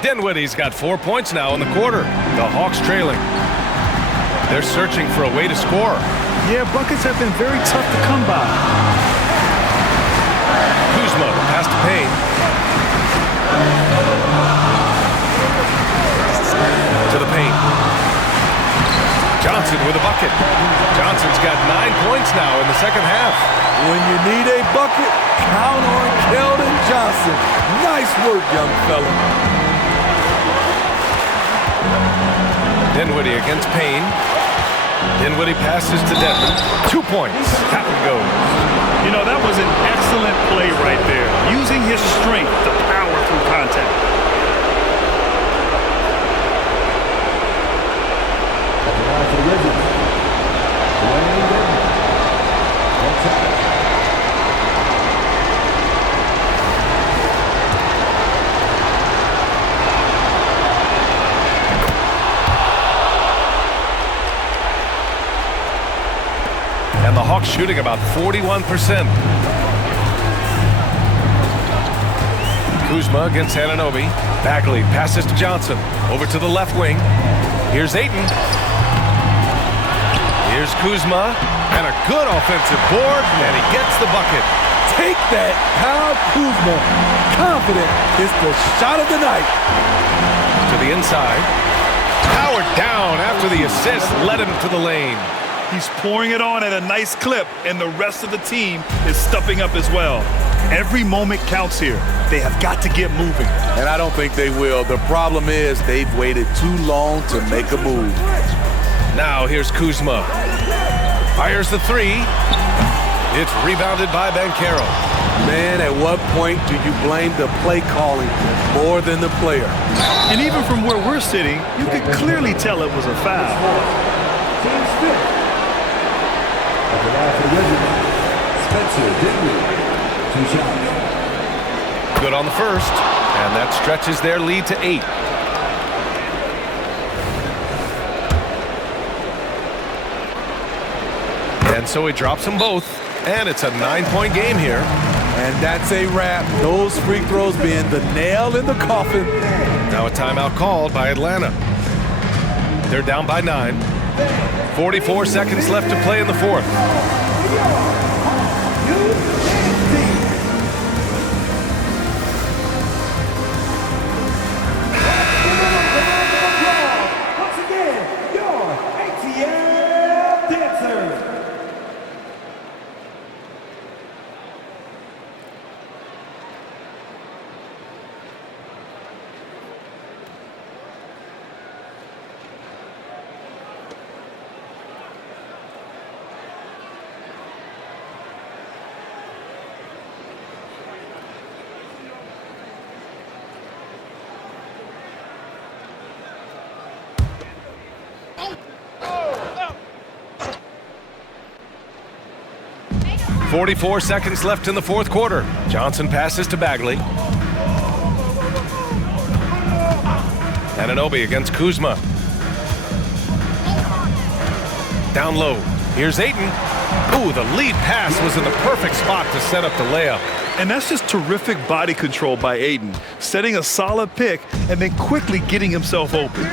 Dinwiddie's got 4 points now in the quarter. The Hawks trailing. They're searching for a way to score. Yeah, buckets have been very tough to come by. Kuzma, pass to Payne. To the paint. Johnson with a bucket. Johnson's got 9 points now in the second half. When you need a bucket, count on Keldon Johnson. Nice work, young fella. Dinwiddie against Payne. Dinwiddie passes to Dedmon. 2 points. That one goes. You know, that was an excellent play right there. Using his strength to power through contact. At the line for the Wizards, Dwayne Dedmon. Outside. And the Hawks shooting about 41%. Kuzma against Anunoby. Bagley passes to Johnson. Over to the left wing. Here's Ayton. Here's Kuzma. And a good offensive board. And he gets the bucket. Take that, Kyle Kuzma. Confident it's the shot of the night. To the inside. Powered down after the assist. Led him to the lane. He's pouring it on at a nice clip, and the rest of the team is stepping up as well. Every moment counts here. They have got to get moving. And I don't think they will. The problem is they've waited too long to make a move. Now here's Kuzma. Fires the 3. It's rebounded by Banchero. Man, at what point do you blame the play calling more than the player? And even from where we're sitting, you could clearly tell it was a foul. Team fifth. At the line for the Wizards, Spencer Dinwiddie. 2 shots. Good on the first, and that stretches their lead to 8. And so he drops them both, and it's a 9-point game here. And that's a wrap. Those free throws being the nail in the coffin. Now a timeout called by Atlanta. They're down by 9. 44 seconds left to play in the fourth. Once again, your ATL dancers. Oh, 44 seconds left in the fourth quarter. Johnson passes to Bagley. Anunoby against Kuzma. Down low. Here's Ayton. Ooh, the lead pass was in the perfect spot to set up the layup. And that's just terrific body control by Ayton, setting a solid pick and then quickly getting himself open.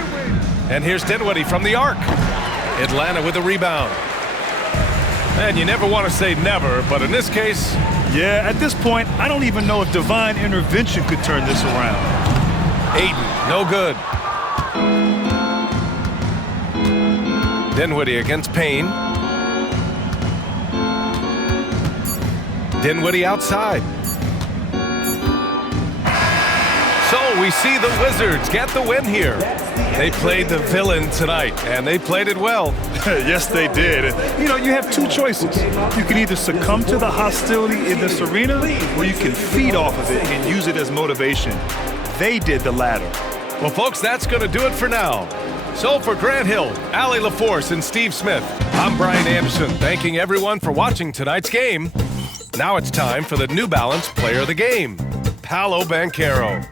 And here's Dinwiddie from the arc. Atlanta with the rebound. And you never want to say never, but in this case... Yeah, at this point, I don't even know if divine intervention could turn this around. Ayton, no good. Dinwiddie against Payne. Dinwiddie outside. we see the Wizards get the win here. They played the villain tonight, and they played it well. Yes, they did. And, you have two choices. You can either succumb to the hostility in this arena, or you can feed off of it and use it as motivation. They did the latter. Well, folks, that's going to do it for now. So for Grant Hill, Allie LaForce, and Steve Smith, I'm Brian Anderson, thanking everyone for watching tonight's game. Now it's time for the New Balance Player of the Game, Paolo Banchero.